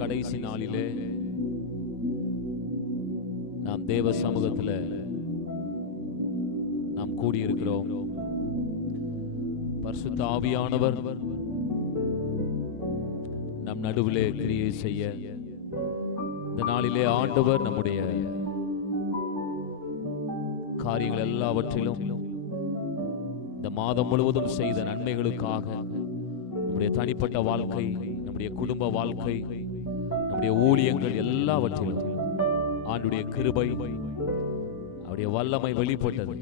கடைசி நாளிலே நாம் தேவ சமூகத்தில் நாம் கூடியிருக்கிறோம். பரிசுத்த ஆவியானவர் நம் நடுவிலே கிரியை செய்ய இந்த நாளிலே ஆண்டவர் நம்முடைய காரியங்கள் எல்லாவற்றிலும் இந்த மாதம் முழுவதும் செய்த நன்மைகளுக்காக நம்முடைய தனிப்பட்ட வாழ்க்கை, நம்முடைய குடும்ப வாழ்க்கை, நம்முடைய ஊழியங்கள் எல்லாவற்றிலும் ஆண்டுடைய கிருபை, அவருடைய வல்லமை வெளிப்பட்டது,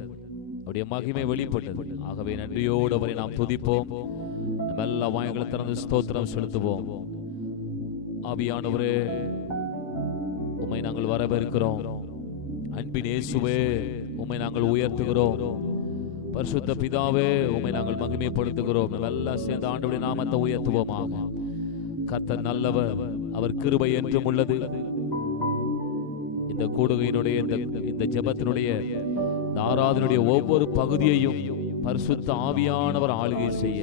அவருடைய மகிமை வெளிப்பட்டது. ஆகவே நன்றியோடு அவரை நாம் துதிப்போம். நம்ம எல்லா வாய்களை திறந்து ஸ்தோத்திரம் செலுத்துவோம். ஆவியானவரே, உம்மை நாங்கள் வரவேற்கிறோம். அன்பின் இயேசுவே, உம்மை நாங்கள் உயர்த்துகிறோம். பரிசுத்த பிதாவே, உம்மை நாங்கள் மகிமைப்படுத்துகிறோம். நம்ம எல்லாம் சேர்ந்து ஆண்டவருடைய நாமத்தை உயர்த்துவோமாக. கர்த்தர் நல்லவர், அவர் கிருபை என்றும் உள்ளது. இந்த கூடுகையினுடைய இந்த ஜெபத்தினுடைய இந்த ஆராதனுடைய ஒவ்வொரு பகுதியையும் பரிசுத்த ஆவியானவர் ஆளுகை செய்ய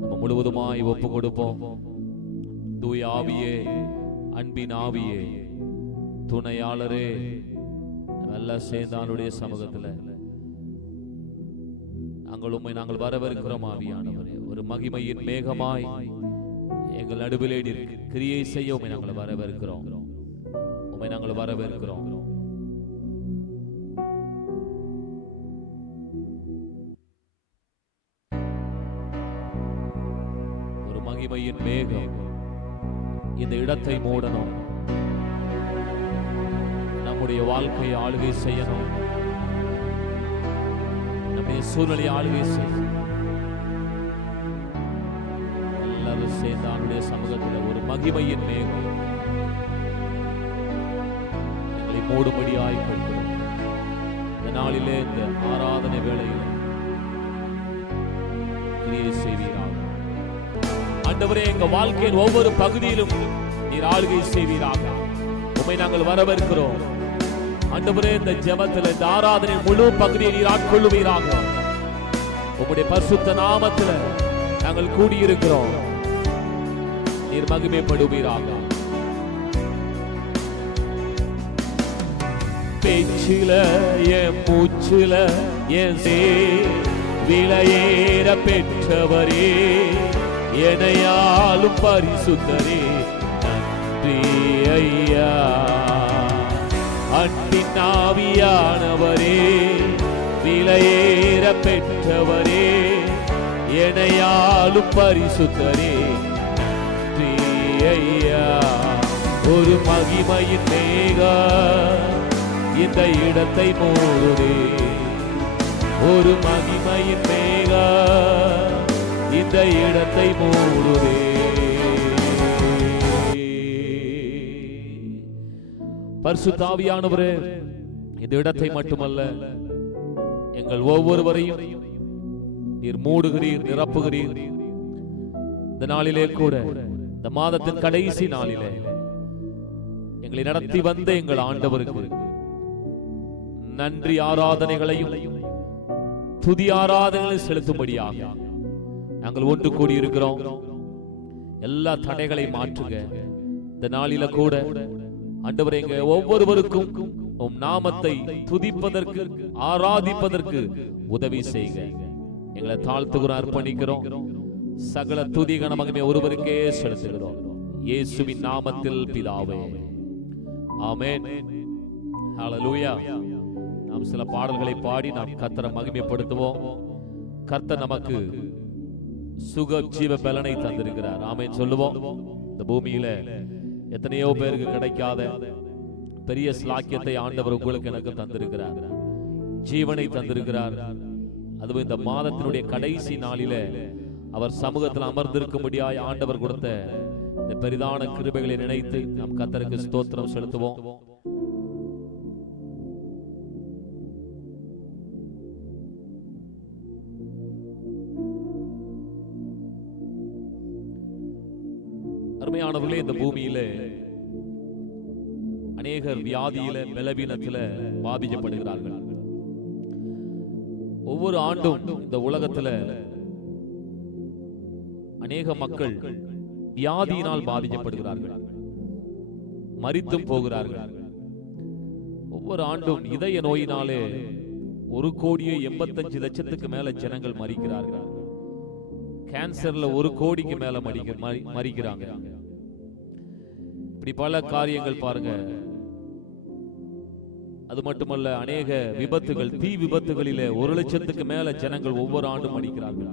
நம்ம முழுவதுமாய் ஒப்பு கொடுப்போம். தூய ஆவியே, அன்பின் ஆவியே, துணையாளரே, எல்லாம் சேர்ந்த ஆண்டுடைய சமூகத்தில் உம்மை நாங்கள் வரவேற்கிறோம். ஆவியானவரே, ஒரு மகிமையின் மேகமாய் எங்கள் நடுவிலே கிரியை செய்ய உம்மை நாங்கள் வரவேற்கிறோம். உம்மை நாங்கள் வரவேற்கிறோம். ஒரு மகிமையின் மேகம் இந்த இடத்தை மூடணும். நம்முடைய வாழ்க்கையை ஆளுகை செய்யணும். நம்முடைய சூழ்நிலையை ஆளுகை செய்யணும். எல்லாரும் சேர்ந்த ஆண்டுடைய சமூகத்தில் ஒரு மகிமையின் மேகம் எங்களை மூடும்படியாய் கொள்கிறோம். இந்த நாளிலே, இந்த ஆராதனை வேளையில் கிரியை செய்வீராக. ஆண்டவரே, எங்க வாழ்க்கையின் ஒவ்வொரு பகுதியிலும் நீர் ஆளுகை செய்வீராக. உம்மை நாங்கள் வரவேற்கிறோம். ஆண்டவரே, இந்த ஜெபத்தில், இந்த ஆராதனை முழு பகுதியை நீர் ஆட்கொள்ளுவீராக. உம்முடைய பரிசுத்த நாமத்தில் நாங்கள் கூடியிருக்கிறோம். நீர் மகிமைப்படுவீராக. பேச்சில என் மூச்சில என் விலையேற பெற்றவரே, எனையாலும் பரிசுத்தரே, நன்றி ஐயா. அன்பின் ஆவியானவரே, விலையேற பெற்றவரே, எனையாலும் பரிசுத்தரே, நன்றி ஐயா. ஒரு மகிமையின் மேகம் இந்த இடத்தை மூடுதே. ஒரு மகிமையின் மேகம் இந்த இடத்தை மூடுதே. பரிசுத்த ஆவியானவரே, இந்த இடத்தை மட்டுமல்ல, எங்கள் ஒவ்வொருவரையும் நீர் மூடுகிறீர், நிரப்புகிறீர். இந்த நாளிலே கூட, இந்த மாதத்தின் கடைசி நாளிலே எங்களை நடத்தி வந்த எங்கள் ஆண்டவருக்கு நன்றி ஆராதனைகளையும் துதி ஆராதனைகளையும் செலுத்தும்படியாக நாங்கள் ஒன்று கூடியிருக்கிறோம். எல்லா தடைகளை மாற்றுக. இந்த நாளில கூட ஆண்டவரே, எங்க ஒவ்வொருவருக்கும் உம் நாமத்தை துதிப்பதற்கு, ஆராதிப்பதற்கு உதவி செய்க. எங்களை தாழ்த்துகிறோம், அர்ப்பணிக்கிறோம். சகல துதி கன மகிமை ஒருவருக்கே செலுத்துகிறோம். இயேசுவின் நாமத்தில் பிதாவே, ஆமென். ஹல்லேலூயா. நாம் சில பாடல்களை பாடி நாம் கர்த்தரை மகிமைப்படுத்துவோம். கர்த்தர் நமக்கு சுக ஜீவ பலனை தந்திருக்கிறார். ஆமென் சொல்லுவோம். இந்த பூமியில எத்தனையோ பேருக்கு கிடைக்காத பெரிய ஸ்லாக்கியத்தை ஆண்டவர் உங்களுக்கு எனக்கு தந்திருக்கிறார். ஜீவனை தந்திருக்கிறார். அதுவும் இந்த மாதத்தினுடைய கடைசி நாளில அவர் சமூகத்தில் அமர்ந்திருக்கும்படியாய் ஆண்டவர் கொடுத்த இந்த பெரிதான கிருபைகளை நினைத்து நாம் கர்த்தருக்கு ஸ்தோத்திரம் செலுத்துவோம். அருமையானவர்களே, இந்த பூமியில அநேகர் வியாதியில, பலவீனத்தில பாதிக்கப்படுகிறார்கள். ஒவ்வொரு ஆண்டும் இந்த உலகத்துல அநேக மக்கள் வியாதியினால் பாதிக்கப்படுகிறார்கள். மரித்தும் போகிறார்கள். ஒவ்வொரு ஆண்டும் இதய நோயினாலே 1,85,00,000 மேல ஜனங்கள் மரிக்கிறார்கள். கேன்சர்ல 1 கோடிக்கு மேல மரிக்கிறாங்க. இப்படி பல காரியங்கள் பாருங்க. அது மட்டுமல்ல, அநேக விபத்துகள், தீ விபத்துகளிலே 1,00,000 மேல ஜனங்கள் ஒவ்வொரு ஆண்டும் மரிக்கிறார்கள்.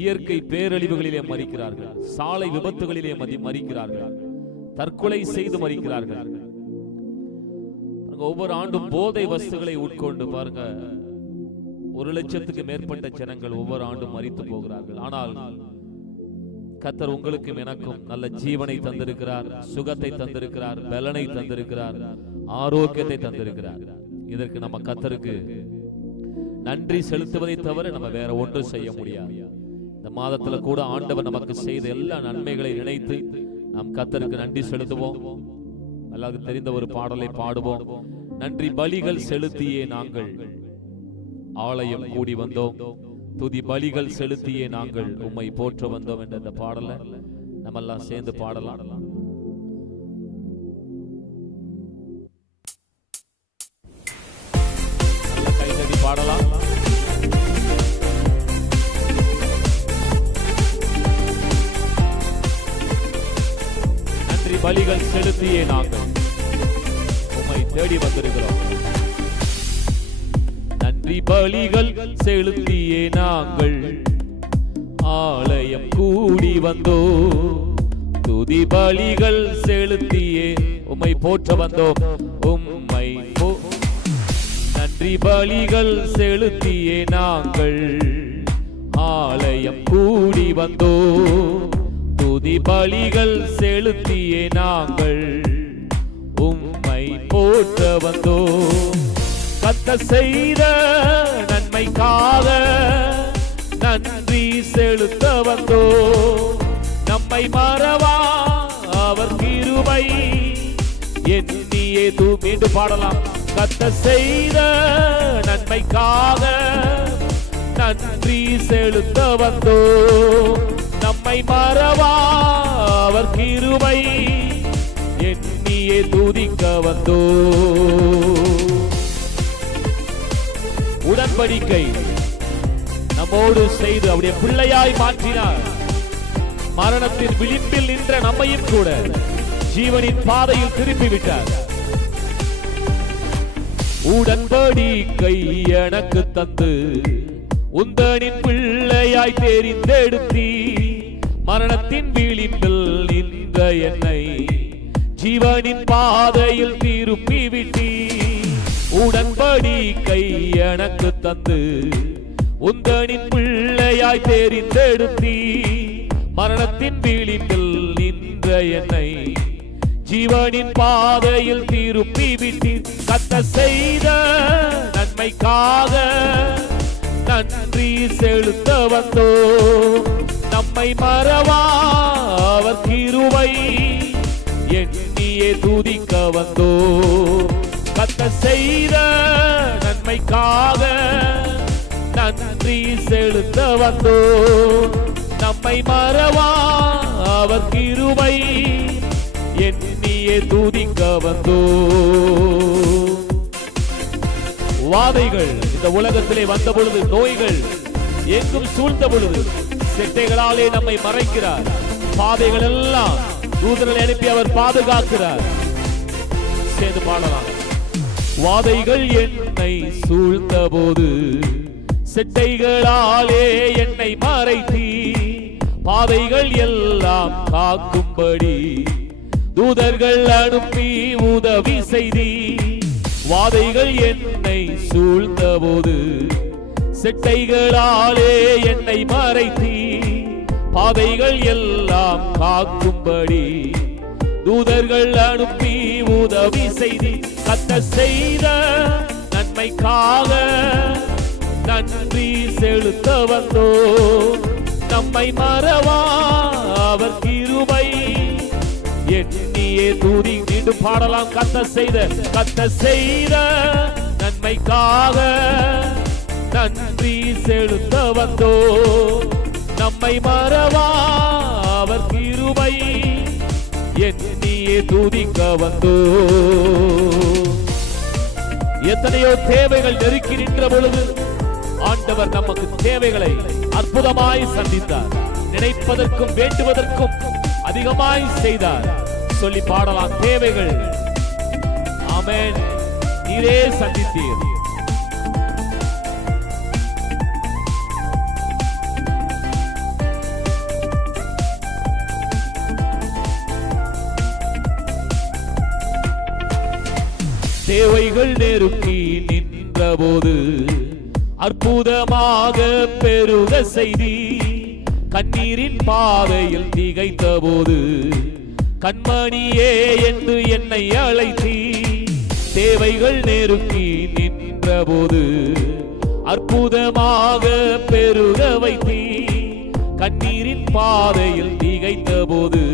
இயற்கை பேரழிவுகளிலே மரிக்கிறார்கள். சாலை விபத்துகளிலே மரிக்கிறார்கள். தற்கொலை செய்து மரிக்கிறார்கள். ஒவ்வொரு ஆண்டும் போதை வஸ்துகளை உட்கொண்டு பாருங்க 1,00,000 மேற்பட்ட ஜனங்கள் ஒவ்வொரு ஆண்டும் மரித்து போகிறார்கள். ஆனால் கர்த்தர் உங்களுக்கும் எனக்கும் நல்ல ஜீவனை தந்திருக்கிறார், சுகத்தை தந்திருக்கிறார், பலனை தந்திருக்கிறார், ஆரோக்கியத்தை தந்திருக்கிறார். இதற்கு நம்ம கர்த்தருக்கு நன்றி செலுத்துவதை தவிர நம்ம வேற ஒன்றும் செய்ய முடியாது. இந்த மாதத்துல கூட ஆண்டவர் நமக்கு செய்த எல்லா நன்மைகளை நினைத்து நாம் கர்த்தருக்கு நன்றி செலுத்துவோம். எல்லாருக்கும் தெரிந்த ஒரு பாடலை பாடுவோம். நன்றி பலிகள் செலுத்தியே நாங்கள் ஆலயம் கூடி வந்தோம், துதி பலிகள் செலுத்தியே நாங்கள் உம்மை போற்ற வந்தோம் என்ற இந்த பாடலை நம்ம எல்லாம் சேர்ந்து பாடலாம். நல்ல கைதடி பாடலாம். நன்றி பலிகள் செலுத்தியே நாங்கள் உம்மை தேடி வந்திருக்கிறோம். நன்றி பலிகள் செலுத்தியே நாங்கள் ஆலயம் கூடி வந்தோம், துதி பலிகள் செலுத்தியே உம்மை போற்ற வந்தோம். உம்மை நன்றி பலிகள் செலுத்தியே நாங்கள் ஆலயம் கூடி வந்தோம், துதி பலிகள் செலுத்தியே நாங்கள் உம்மை போற்ற வந்தோம். கர்த்தர் செய்த நன்மைக்காக நன்றி செலுத்த வந்தோம். நம்மை மறவா அவர் கிருபை எண்ணியே மீண்டும் பாடலாம். கர்த்தர் செய்த நன்மைக்காக நன்றி செலுத்த வந்தோம். நம்மை மறவா அவர் கிருபை எண்ணியே துதிக்க வந்தோம். உடன்படிக்கை நம்மோடு செய்து அவருடைய பிள்ளையாய் மாற்றினார். மரணத்தின் விளிம்பில் நின்ற நம்மையும் கூட ஜீவனின் பாதையில் திருப்பிவிட்டார். உடன்படிக்கை எனக்கு தந்து உந்தனின் பிள்ளையாய் தெரிந்தெடுத்தி, மரணத்தின் விளிம்பில் நின்ற என்னை ஜீவனின் பாதையில் திருப்பி விட்டி. உடன்படிக்கை எனக்கு தந்து உந்தனின் பிள்ளையாய் தெரிந்தெடுத்தி, மரணத்தின் விளிம்பில் நின்ற என்னை ஜீவனின் பாதையில் திருப்பி விட்டி. கர்த்தர் செய்த நன்மைக்காக நன்றி செலுத்த வந்தோம். நம்மை மறவா அவர் கிருபை எண்ணியே துதிக்க வந்தோம். கர்த்தர் செய்த நன்மைக்காக நன்றி செலுத்த வந்தோம். நம்மை மறவா அவர் கிருபை எண்ணியே துதிக்க வந்தோம். வாதைகள் இந்த உலகத்திலே வந்த பொழுது, நோய்கள் எங்கும் சூழ்ந்த பொழுது செட்டைகளாலே நம்மை மறைக்கிறார். பாதைகள் எல்லாம் தூதர்களை அனுப்பி அவர் பாதுகாக்கிறார். சேர்ந்து பாடலாம். வாதைகள் என்னை சூழ்ந்த போது செட்டைகளாலே என்னை மறைத்தி, பாதைகள் எல்லாம் காக்கும்படி தூதர்கள் அனுப்பி உதவி செய்தி. வாதைகள் என்னை சூழ்ந்த போது செட்டைகளாலே என்னை மறைத்தி, பாதைகள் எல்லாம் காக்கும்படி தூதர்கள் அனுப்பி உதவி செய்தி. கர்த்தர் செய்த நன்மைக்காக நன்றி செலுத்த வந்தோம். நம்மை மறவா அவர் கிருபை எண்ணியே துதி. மீண்டும் பாடலாம். கர்த்தர் செய்த நன்மைக்காக நன்றி செலுத்த வந்தோம். நம்மை மறவா அவர் கிருபை எண்ணியே துதிக்க வந்தோ. எத்தனையோ தேவைகள் நெருக்கி நின்ற பொழுது ஆண்டவர் நமக்கு தேவைகளை அற்புதமாய் சந்தித்தார். நினைப்பதற்கும் வேண்டுவதற்கும் அதிகமாய் செய்தார். சொல்லி பாடலாம், தேவைகள் ஆமென் நீரே சந்தித்தீர். தேவைகள் நெருக்கி நின்ற போது அற்புதமாக பெருக செய்தி. கண்ணீரின் பாதையில் திகைத்த போது கண்மணியே என்று என்னை அழைத்தீ. தேவைகள் நெருக்கி நின்ற போது அற்புதமாக பெருக வைத்தீ. கண்ணீரின் பாதையில் திகைத்த போது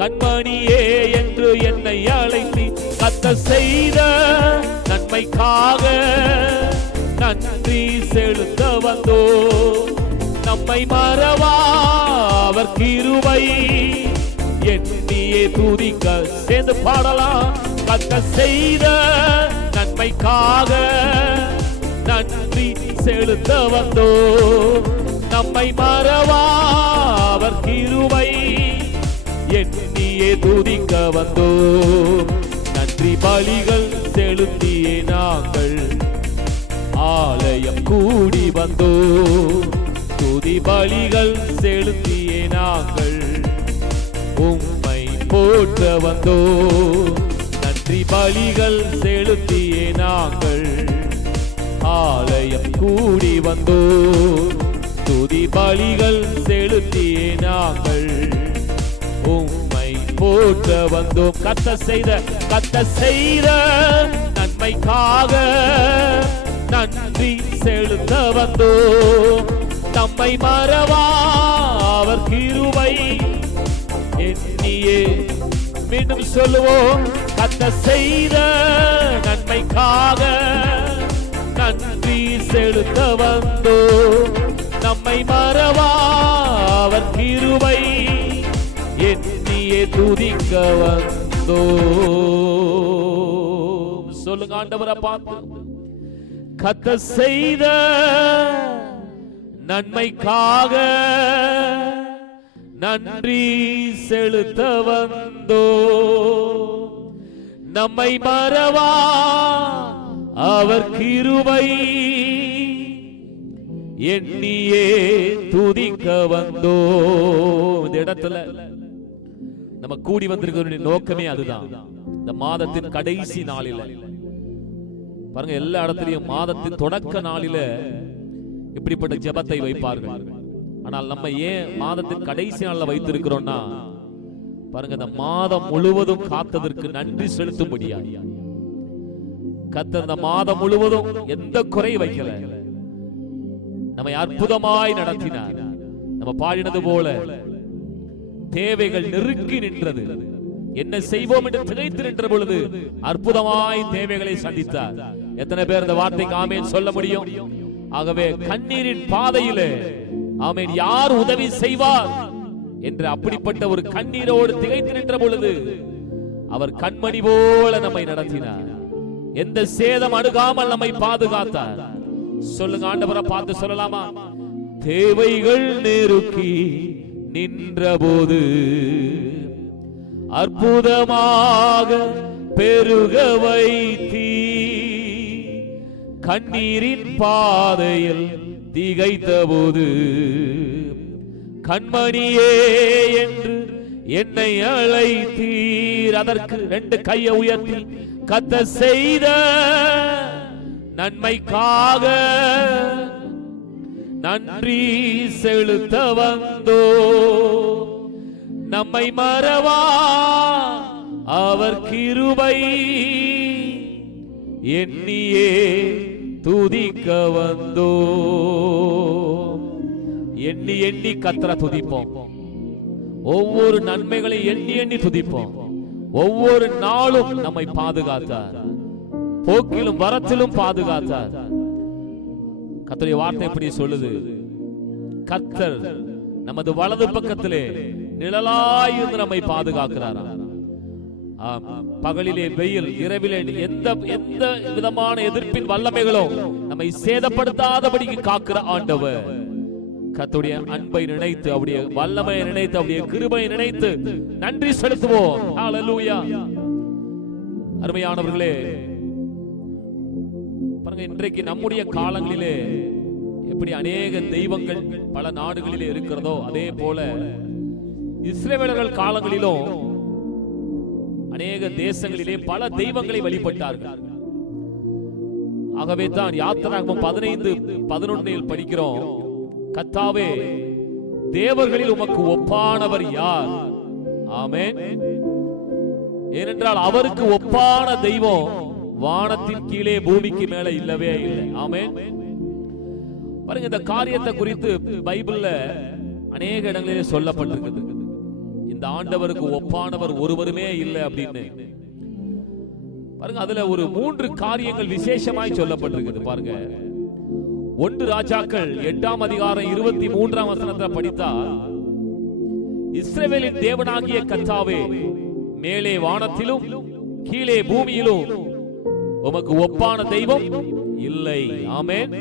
கண்மணியே என்று என்னை அழைத்தீ. கர்த்தர் செய்த நன்மைக்காக நன்றி செலுத்த வந்தோ. நம்மை மறவா அவர் கிருபை எண்ணியே துதிக்க. சேர்ந்து பாடலாம். கர்த்தர் செய்த நன்மைக்காக நன்றி செலுத்த வந்தோ. நம்மை மறவா அவர் கிருபை எண்ணியே துதிக்க வந்தோ. நன்றி பலிகள் செலுத்தியே நாங்கள் ஆலயம் கூடி வந்தோ. துதி பலிகள் செலுத்தியே நாங்கள் உம்மை போற்ற வந்தோ. நன்றி பலிகள் செலுத்தியே நாங்கள் ஆலயம் கூடி வந்தோ. துதி பலிகள் செலுத்தியே நாங்கள் உம்மை போற்ற வந்தோம். கர்த்தர் செய்த நன்மைக்காக நன்றி செலுத்த வந்தோ. நம்மை மறவா அவர் கிருபை எண்ணியே. மீண்டும் சொல்லுவோம். கர்த்தர் செய்த நன்மைக்காக நன்றி செலுத்த வந்தோ. நம்மை மறவா அவர் கிருபை எண்ணியே துதிக்க வந்தோ. சொல்லுங்க ஆண்டவரை பார்த்து. கர்த்தர் செய்த நன்மைக்காக நன்றி செலுத்த வந்தோ. நம்மை மறவா அவர் கிருபை எண்ணியே துதிக்க வந்தோ. இந்த இடத்துல நம்ம கூடி வந்திருக்கிற நோக்கமே அதுதான். இந்த மாதத்தின் கடைசி நாளில பாருங்க, எல்லா இடத்துலயும் மாதத்தின் தொடக்க நாளில இப்படிப்பட்ட ஜெபத்தை வைப்பார்கள். ஆனால் நம்ம ஏன் மாதத்தின் கடைசி நாளில் வைத்திருக்கிறோம்னா, பாருங்க, இந்த மாதம் முழுவதும் காத்ததற்கு நன்றி செலுத்தும்படியா. கர்த்தர் இந்த மாதம் முழுவதும் எந்த குறை வைக்கல, நம்மை அற்புதமாய் நடத்தினார். நம்ம பாடினது போல தேவைகள் நெருக்கி நின்றது. என்ன செய்வோம் என்று திகைத்து நின்ற பொழுது அற்புதமாய் தேவைகளை சந்தித்தார். எத்தனை பேர் இந்த வார்த்தைக்கு ஆமென் சொல்ல முடியும்? ஆகவே கண்ணீரின் பாதையிலே ஆமென் யார் உதவி செய்வார் என்று அப்படிப்பட்ட ஒரு கண்ணீரோடு திகைத்து நின்ற பொழுது அவர் கண்மணி போல நம்மை நடத்தினார். எந்த சேதம் அணுகாமல் நம்மை பாதுகாத்தார். சொல்லுங்க, ஆண்டவரை பார்த்து சொல்லலாமா? தேவைகள் நெருக்கி நின்ற போது அற்புதமாக பெருக வைத்தீ. கண்ணீரின் பாதையில் திகைத்த போது கண்மணியே என்று என்னை அழைத்தீர். அதற்கு ரெண்டு கையை உயர்த்தி கர்த்தர் செய்த நன்மைக்காக நன்றி செலுத்த வந்தோ. நம்மை மறவா அவர் கிருபை எண்ணியே துதிக்க வந்தோ. எண்ணி எண்ணி கர்த்தரை துதிப்போம். ஒவ்வொரு நன்மைகளை எண்ணி எண்ணி துதிப்போம். ஒவ்வொரு நாளும் நம்மை பாதுகாத்தார். போக்கிலும் வரத்திலும் பாதுகாத்தார். கர்த்தருடைய வார்த்தை எப்படி சொல்லுது? கர்த்தர் நமது வலது பக்கத்திலே நிழலாயிருந்து நம்மை பாதுகாக்கிறார். பகலிலே வெயில், இரவிலே எந்த எந்த விதமான எதிர்ப்பின் வல்லமைகளும் நம்மை சேதப்படுத்தாதபடிக்கு காக்கிற ஆண்டவர். கர்த்தருடைய அன்பை நினைத்து, அவருடைய வல்லமையை நினைத்து, அவருடைய கிருபையை நினைத்து நன்றி செலுத்துவோம். ஹல்லேலூயா. அருமையானவர்களே, பாருங்க, இன்றைக்கு நம்முடைய காலங்களிலே எப்படி அநேக தெய்வங்கள் பல நாடுகளிலே இருக்கிறதோ, அதே போல இஸ்ரவேலர்கள் காலங்களிலும் அநேக தேசங்களிலே பல தெய்வங்களை வழிபட்டார்கள். ஆகவே தான் யாத்திராகமம் 15:11 படிக்கிறோம், கர்த்தாவே, தேவர்களில் உமக்கு ஒப்பானவர் யார்? ஆமென். ஏனென்றால் அவருக்கு ஒப்பான தெய்வம் வானத்தின் கீழே பூமிக்கு மேலே இல்லவே இல்லை. ஆமென். பாருங்க, இந்த காரியத்தை குறித்து பைபிள்ல அநேக இடங்களிலே சொல்லப்பட்டிருக்குது. இந்த ஆண்டவருக்கு ஒப்பானவர் ஒருவருமே இல்லை அப்படின்னு. பாருங்க, அதுல ஒரு 3 காரியங்கள் விசேஷமாய் சொல்லப்பட்டிருக்குது. பாருங்க, 1 ராஜாக்கள் 8ஆம் அதிகாரம் 23ஆம் வசனத்தை படித்தா, இஸ்ரவேலின் தேவனாகிய கர்த்தாவே, மேலே வானத்திலும் கீழே பூமியிலும் உமக்கு ஒப்பான தெய்வம் இல்லை. ஆமென்.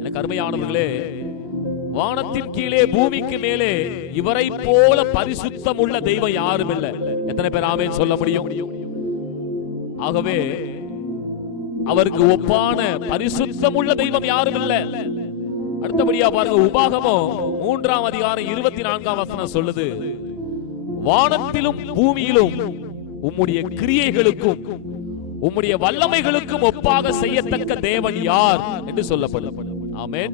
எனக்கு அருமையானவர்களே, வானத்தின் கீழே பூமிக்கு மேலே இவரை போல பரிசுத்தம் உள்ள தெய்வம் யாரும் இல்லை. எத்தனை பேர் ஆமென் சொல்ல முடியும்? ஆகவே அவருக்கு ஒப்பான பரிசுத்தம் உள்ள தெய்வம் யாரும் இல்லை. அடுத்தபடியா பாருங்க, உபாகமம் 3ஆம் அதிகாரம் 24ஆம் வசனம் சொல்லுது, வானத்திலும் பூமியிலும் உம்முடைய கிரியைகளுக்கும் உம்முடைய வல்லமைகளுக்கும் ஒப்பாக செய்யத்தக்க தேவன் யார் என்று சொல்லப்படும். ஆமென்.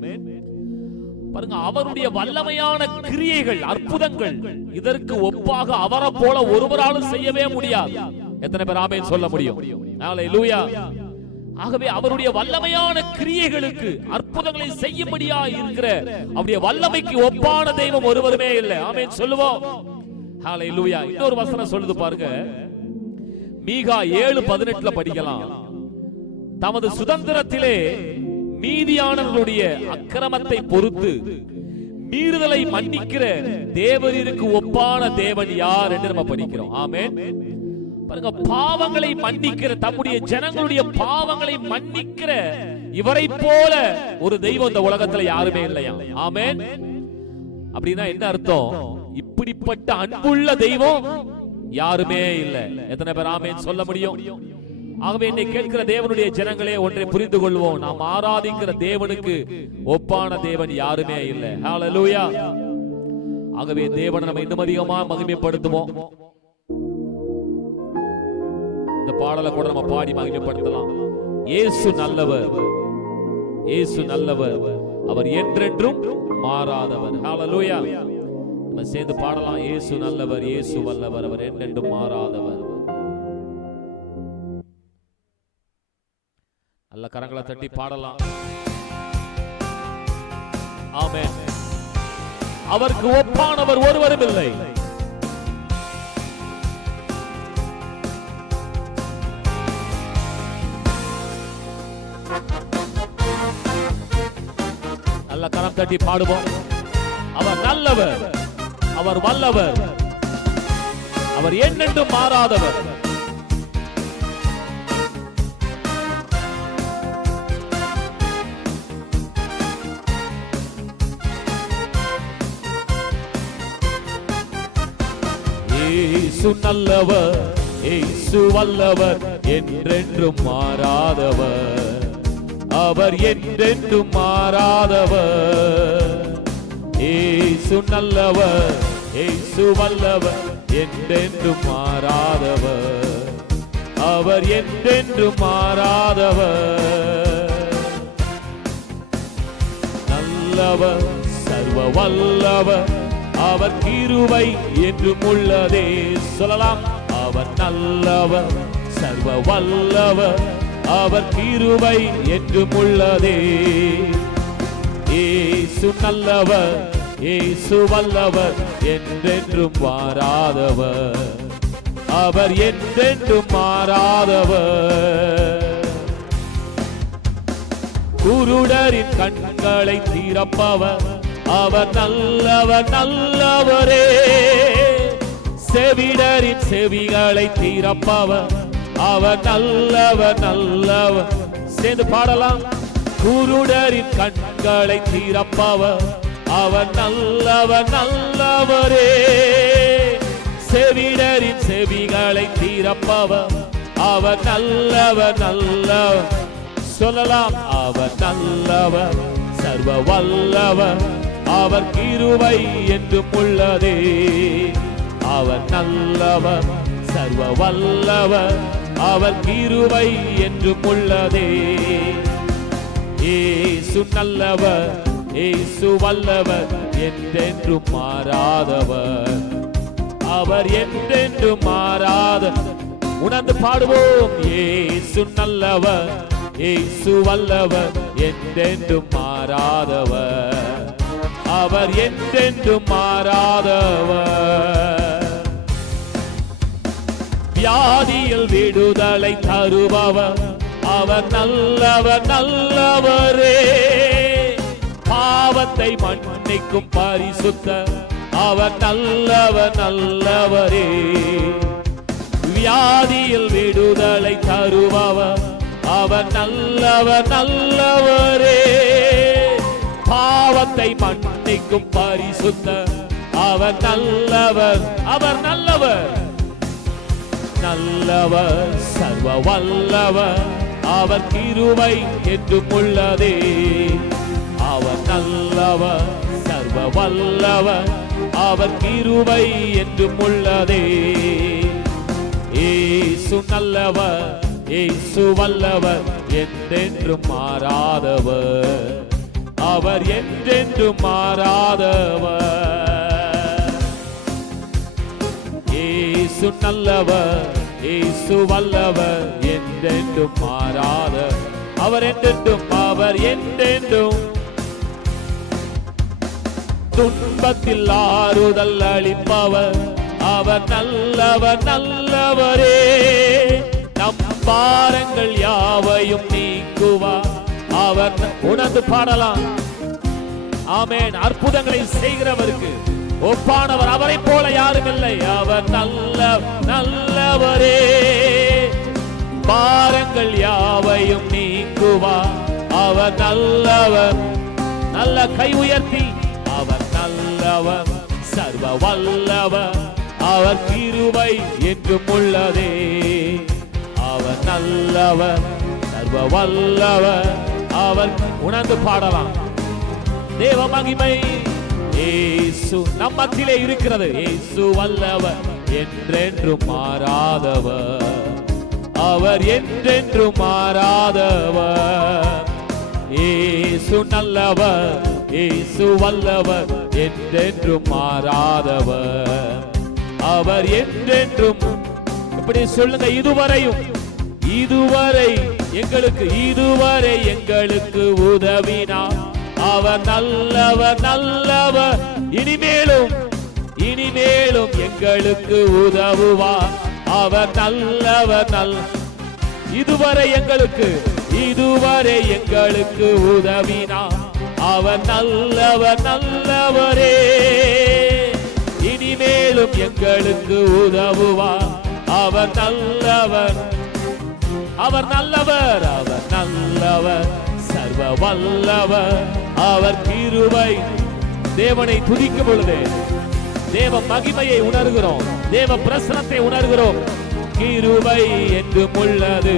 பாருங்க, அவருடைய வல்லமையான கிரியைகள், அற்புதங்கள், இதற்கு ஒப்பாக அவரை போல ஒருவராலும் செய்யவே முடியாது. எத்தனை பேர் ஆமென் சொல்ல முடியும்? ஹல்லேலூயா. ஆகவே அவருடைய வல்லமையான கிரியைகளுக்கு, அற்புதங்களை செய்யும்படியா இருக்கிற அவருடைய வல்லமைக்கு ஒப்பான தெய்வம் ஒருவருமே இல்லை. ஆமென் சொல்லுவோம். ஹல்லேலூயா. இன்னொரு வசனம் சொல்லுது பாருங்க, மீகா 7:18 படிக்கலாம். தமது சுதந்திரத்திலே மீதியானவர்களுடைய அக்கிரமத்தை பொறுத்து மீறுதலை மன்னிக்கிற தேவரீருக்கு ஒப்பான தேவன் யார் என்று நம்ம படிக்கிறோம். ஆமென். பாருங்க, பாவங்களை மன்னிக்கிற, தம்முடைய ஜனங்களுடைய பாவங்களை மன்னிக்கிற இவரை போல ஒரு தெய்வம் இந்த உலகத்துல யாருமே இல்லையா? ஆமென். அப்படின்னா என்ன அர்த்தம்? இப்படிப்பட்ட அன்புள்ள தெய்வம் யாருமே இல்லை. எத்தனை பேர் ஆமென் சொல்ல முடியும்? ஆகவே என்னை கேட்கிற தேவனுடைய ஜனங்களே, ஒன்றை புரிந்து கொள்வோம், நாம் ஆராதிக்கிற தேவனுக்கு ஒப்பான தேவன் யாருமே இல்லை. ஹல்லேலூயா. ஆகவே தேவனை நம்ம இன்னும் அதிகமா மகிமைப்படுத்துவோம். இந்த பாடலை கூட நம்ம பாடி மகிமைப்படுத்தலாம். இயேசு நல்லவர், இயேசு நல்லவர், அவர் என்றென்றும் மாறாதவர். ஹல்லேலூயா. நம்ம சேர்ந்து பாடலாம், இயேசு நல்லவர், இயேசு வல்லவர், அவர் என்றென்றும் மாறாதவர். நல்ல கரங்களை தட்டி பாடலாம். ஆமென். அவருக்கு ஒப்பானவர் ஒருவரும் இல்லை. நல்ல கரம் தட்டி பாடுவோம். அவர் நல்லவர், அவர் வல்லவர், அவர் என்றென்றும் மாறாதவர். இயேசு நல்லவர், இயேசு வல்லவர், என்றென்றும் மாறாதவர், அவர் என்றென்றும் மாறாதவர். இயேசு நல்லவர், இயேசு வல்லவர், என்றென்றும் மாறாதவர், அவர் என்றென்றும் மாறாதவர். நல்லவர், சர்வ வல்லவர், அவர் கிருபை என்றும் உள்ளதே. சொல்லலாம், அவர் நல்லவர், சர்வ வல்லவர், அவர் கிருபை என்றும் உள்ளதே. இயேசு நல்லவர், இயேசு வல்லவர், என்றென்றும் மாறாதவர், அவர் என்றென்றும் மாறாதவர். குருடரின் கண்களை திறப்பவர், அவர் நல்லவர் நல்லவரே. செவிடரின் செவிகளை திறப்பவர் அவர் நல்லவர் நல்லவர். சேர்ந்து பாடலாம். குருடரின் கண்களை திறப்பவர் அவர் நல்லவர் நல்லவரே. செவிடரின் செவிகளை திறப்பவர் அவர் நல்லவர் நல்லவர். சொல்லலாம். அவர் நல்லவர் சர்வ வல்லவர் அவர் கிருபை என்றும் உள்ளதே. அவர் நல்லவர் சர்வ வல்லவர் அவர் கிருபை என்றும் உள்ளதே. இயேசு நல்லவர் இயேசு வல்லவர் என்றென்றும் மாறாதவர் அவர் என்றென்றும் மாறாத. உணர்ந்து பாடுவோம். இயேசு நல்லவர் இயேசு வல்லவர் என்றென்றும் மாறாதவர் அவர் என்றென்றும் மாறாதவர். வியாதியில் விடுதலை தருபவர் அவர் நல்லவர் நல்லவரே. பாவத்தை மன்னிக்கும் பரிசுத்த அவர் நல்லவர் நல்லவரே. வியாதியில் விடுதலை தருபவர் அவர் நல்லவர் நல்லவரே. பாவத்தை மன்னிக்கும் பரிசுத்த அவர் நல்லவர் அவர் நல்லவர் நல்லவர் சர்வ வல்லவர் அவர் கிருபை என்றும் உள்ளதே. அவர் நல்லவர் சர்வ வல்லவர் அவர் கிருபை என்றும் உள்ளதே. இயேசு நல்லவர் இயேசு வல்லவர் என்றென்றும் மாறாதவர் அவர் என்றென்றும் மாறாதவர். இயேசு நல்லவர் இயேசு வல்லவர் என்றென்றும் மாறாதவர் அவர் என்றென்றும் அவர் என்றென்றும். துன்பத்தில் ஆறுதல் அளிப்பவர் அவர் நல்லவர் நல்லவரே. நம் பாரங்கள் யாவையும் நீக்குவார் அவர். உணர்ந்து பாடலாம். ஆமென். அற்புதங்களை செய்கிறவருக்கு ஒப்பானவர் அவரை போல யாரும் இல்லை. அவர் நல்லவரே. பாரங்கள் யாவையும் நீக்குவார் அவர் நல்லவர். நல்ல கை உயர்த்தி. அவர் நல்லவர் சர்வ வல்லவர் அவர் கிருபை என்றும் உள்ளதே. அவர் நல்லவர் சர்வ வல்லவர் அவர். உணர்ந்து பாடலாம். தேவ மகிமை இயேசு நம் மத்தியிலே இருக்கிறது. இயேசு வல்லவர் என்றென்றும் மாறாதவர் அவர் என்றென்றும் மாறாதவர். இயேசு நல்லவர் இயேசு வல்லவர் என்றென்றும் மாறாதவர் அவர் என்றென்றும். இப்படி சொல்லுங்க. இதுவரை எங்களுக்கு உதவினார் அவர் நல்லவர் நல்லவர். இனிமேலும் எங்களுக்கு உதவுவார் அவர் நல்லவர் இதுவரை எங்களுக்கு உதவினார் அவர் நல்லவர் நல்லவரே. இனிமேலும் எங்களுக்கு உதவுவார் அவர் நல்லவர் அவர் நல்லவர் அவர் நல்லவர் சர்வ வல்லவர் அவர் கிருபை. தேவனை துதிக்கும் பொழுது தேவ மகிமையை உணர்கிறோம். தேவ பிரசனத்தை உணர்கிறோம். கிருபை என்றும் உள்ளது.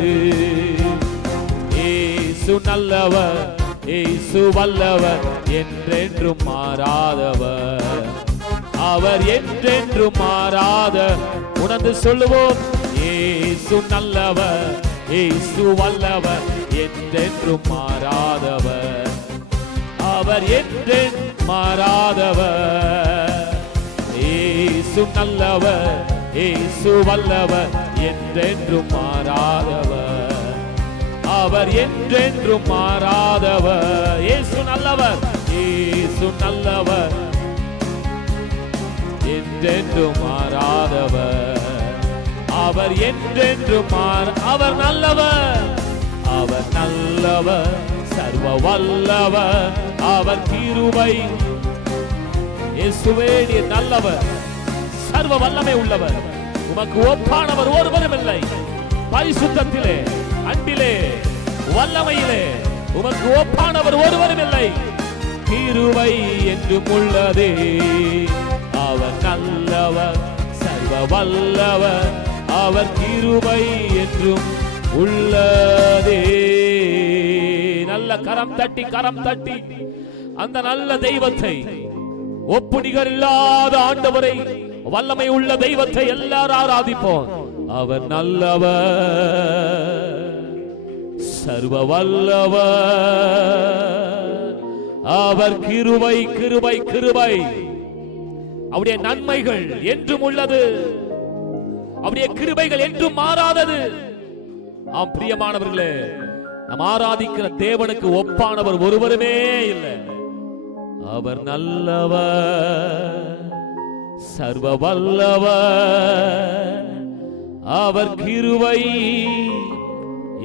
இயேசு நல்லவர் இயேசு வல்லவர் என்றென்றும் மாறாதவர் அவர் என்றென்றும் மாறாத. உணர்ந்து சொல்லுவோம். இயேசு நல்லவர் இயேசு வல்லவர் என்றென்றும் மாறாதவர் அவர் என்றென்றும் மாறாதவர். இயேசு நல்லவர் இயேசு வல்லவர் என்றென்றும் மாறாதவர் அவர் என்றென்றும் மாறாதவர். இயேசு நல்லவர் இயேசு நல்லவர் என்றென்றும் மாறாதவர் அவர் என்றென்றும் அவர் நல்லவர் சர்வ வல்லவர் அவர் கிருபை இயேசுவே நீர் நல்லவர், சர்வ வல்லமை உள்ளவர், உமக்கு ஒப்பானவர் ஒருவரும் இல்லை. பரிசுத்தத்திலே, அன்பிலே, வல்லமையிலே உமக்கு ஒப்பானவர் ஒருவரும் இல்லை. கிருபை என்றும் உள்ளதே, அவர் நல்லவர், சர்வ வல்லவர், அவர் கிருபை என்றும் உள்ளதே. நல்ல கரம் தட்டி அந்த நல்ல தெய்வத்தை, ஒப்பு நிகர் இல்லாத ஆண்டவரை, வல்லமை உள்ள தெய்வத்தை எல்லாரும் ஆராதிப்போம். அவர் நல்லவர், சர்வ வல்லவர், அவர் கிருபை கிருபை கிருபை. அவருடைய நன்மைகள் என்றும் உள்ளது, அவருடைய கிருபைகள் என்றும் மாறாதது. ஆம் பிரியமானவர்களே, நாம் ஆராதிக்கிற தேவனுக்கு ஒப்பானவர் ஒருவருமே இல்லை. அவர் நல்லவர், சர்வ வல்லவர், அவர் கிருபை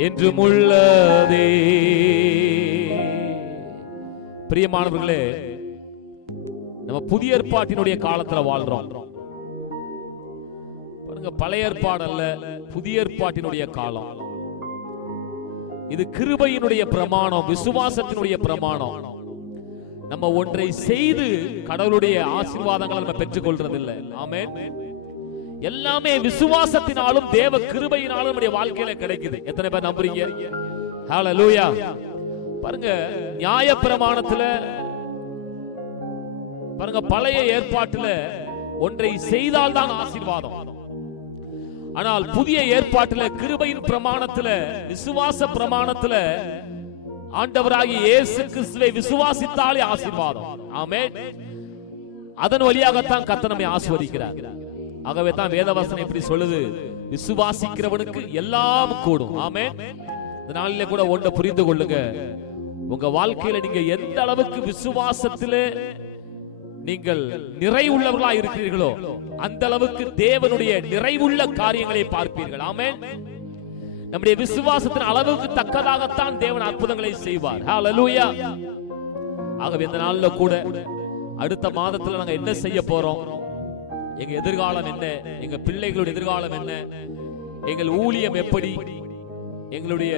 என்றும் உள்ளதே. பிரியமானவர்களே, நம்ம புதிய ஏற்பாட்டினுடைய காலத்துல வாழ்றோம். பாருங்க, பழைய ஏற்பாடு அல்ல, புதிய ஏற்பாட்டினுடைய காலம். இது கிருபையினுடைய பிரமாணம், விசுவாசத்தினுடைய பிரமாணம். நம்ம ஒன்றை செய்து கடவுளுடைய ஆசீர்வாதங்களை நம்ம பெற்றுக் கொள்றதில்லை. ஆமென். எல்லாமே விசுவாசத்தினாலும் தேவ கிருபையினாலும் நம்முடைய வாழ்க்கையில கிடைக்குது. எத்தனை பேர் நம்புறீங்க? ஹல்லேலூயா. பாருங்க, நியாய பிரமாணத்துல பாருங்க, பழைய ஏற்பாட்டுல ஒன்றை செய்தால் தான் ஆசீர்வாதம். ஆனால் புதிய ஏற்பாட்டுல கிருபையின் பிரமாணத்துல, விசுவாச பிரமாணத்துல ஆண்டவராகிய இயேசு கிறிஸ்துவை விசுவாசித்தாலே ஆசீர்வாதம். ஆமென். அதன் வழியாகத்தான் கர்த்தர் நம்மை ஆசீர்வதிக்கிறார். ஆகவே தான் வேதவசனம் எப்படி சொல்லுது? விசுவாசிக்கிறவனுக்கு எல்லாம் கூடும். ஆமென். இந்த நாளிலே கூட ஒன்றை புரிந்து கொள்ளுங்க. உங்க வாழ்க்கையில நீங்க எந்த அளவுக்கு விசுவாசத்திலே நீங்கள் நிறைவுள்ளவர்களா இருக்கிறீர்களோ அந்த அளவுக்கு தேவனுடைய நிறைவுள்ள காரியங்களை பார்ப்பீர்கள். ஆமென். நம்முடைய விசுவாசத்தின் அளவுக்கு தக்கதாகத்தான் தேவன் அற்புதங்களை செய்வார். ஹல்லேலூயா. ஆகவே இந்த நாள்ல கூட அடுத்த மாதத்துல நாங்க என்ன செய்ய போறோம், எங்க எதிர்காலம் என்ன, எங்க பிள்ளைகளுடைய எதிர்காலம் என்ன, எங்கள் ஊழியம் எப்படி, எங்களுடைய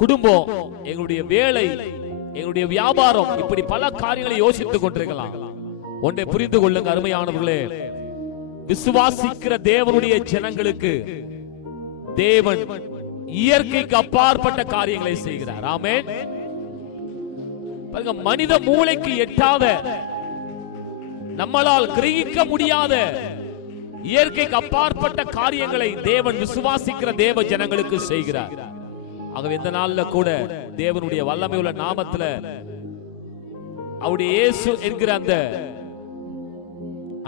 குடும்பம், எங்களுடைய வேலை, எங்களுடைய வியாபாரம், இப்படி பல காரியங்களை யோசித்துக் கொண்டிருக்கலாம். ஒன்றை புரிந்து கொள்ளுங்க அருமையானவர்களே, விசுவாசிக்கிற தேவனுடைய ஜனங்களுக்கு தேவன் இயற்கைக்கு அப்பாற்பட்ட காரியங்களை செய்கிறார். ஆமென். பாருங்க, மனித மூளைக்கு எட்டாத, நம்மளால் கிரகிக்க முடியாத இயற்கைக்கு அப்பாற்பட்ட காரியங்களை தேவன் விசுவாசிக்கிற தேவ ஜனங்களுக்கு செய்கிறார். ஆகவே இந்த நாள்ல கூட தேவனுடைய வல்லமை உள்ள நாமத்துல அவருடைய இயேசு என்கிற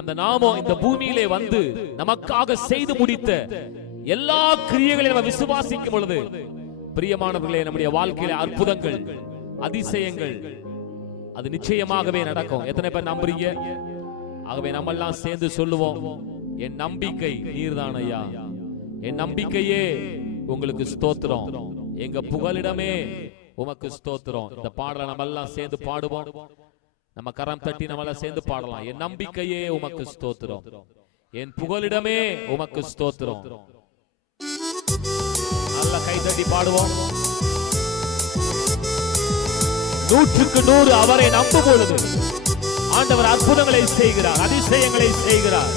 அந்த நாமம் இந்த பூமியிலே வந்து நமக்காக செய்து முடித்த எல்லா கிரியைகளையும் நம்ம விசுவாசிக்கும் பொழுது, பிரியமானவர்களே, நம்முடைய வாழ்க்கையில அற்புதங்கள், அதிசயங்கள் அது நிச்சயமாகவே நடக்கும். எத்தனை பேர் நம்புறீங்க? ஆகவே நம்ம எல்லாம் சேர்ந்து சொல்லுவோம், என் நம்பிக்கை நீர்தான் ஐயா, என் நம்பிக்கையே உங்களுக்கு ஸ்தோத்திரம், எங்க புகலிடமே உமக்கு ஸ்தோத்திரம். இந்த பாடலை நம்ம எல்லாம் சேர்ந்து பாடுவோம். நம்ம கரம் தட்டி நம்ம எல்லாம் சேர்ந்து பாடலாம். என் நம்பிக்கையே உமக்கு ஸ்தோத்திரம், என் புகலிடமே உமக்கு ஸ்தோத்திரம். நல்ல கை தட்டி பாடுவோம். 100க்கு 100 அவரை நம்பும் பொழுது ஆண்டவர் அற்புதங்களை செய்கிறார், அதிசயங்களை செய்கிறார்.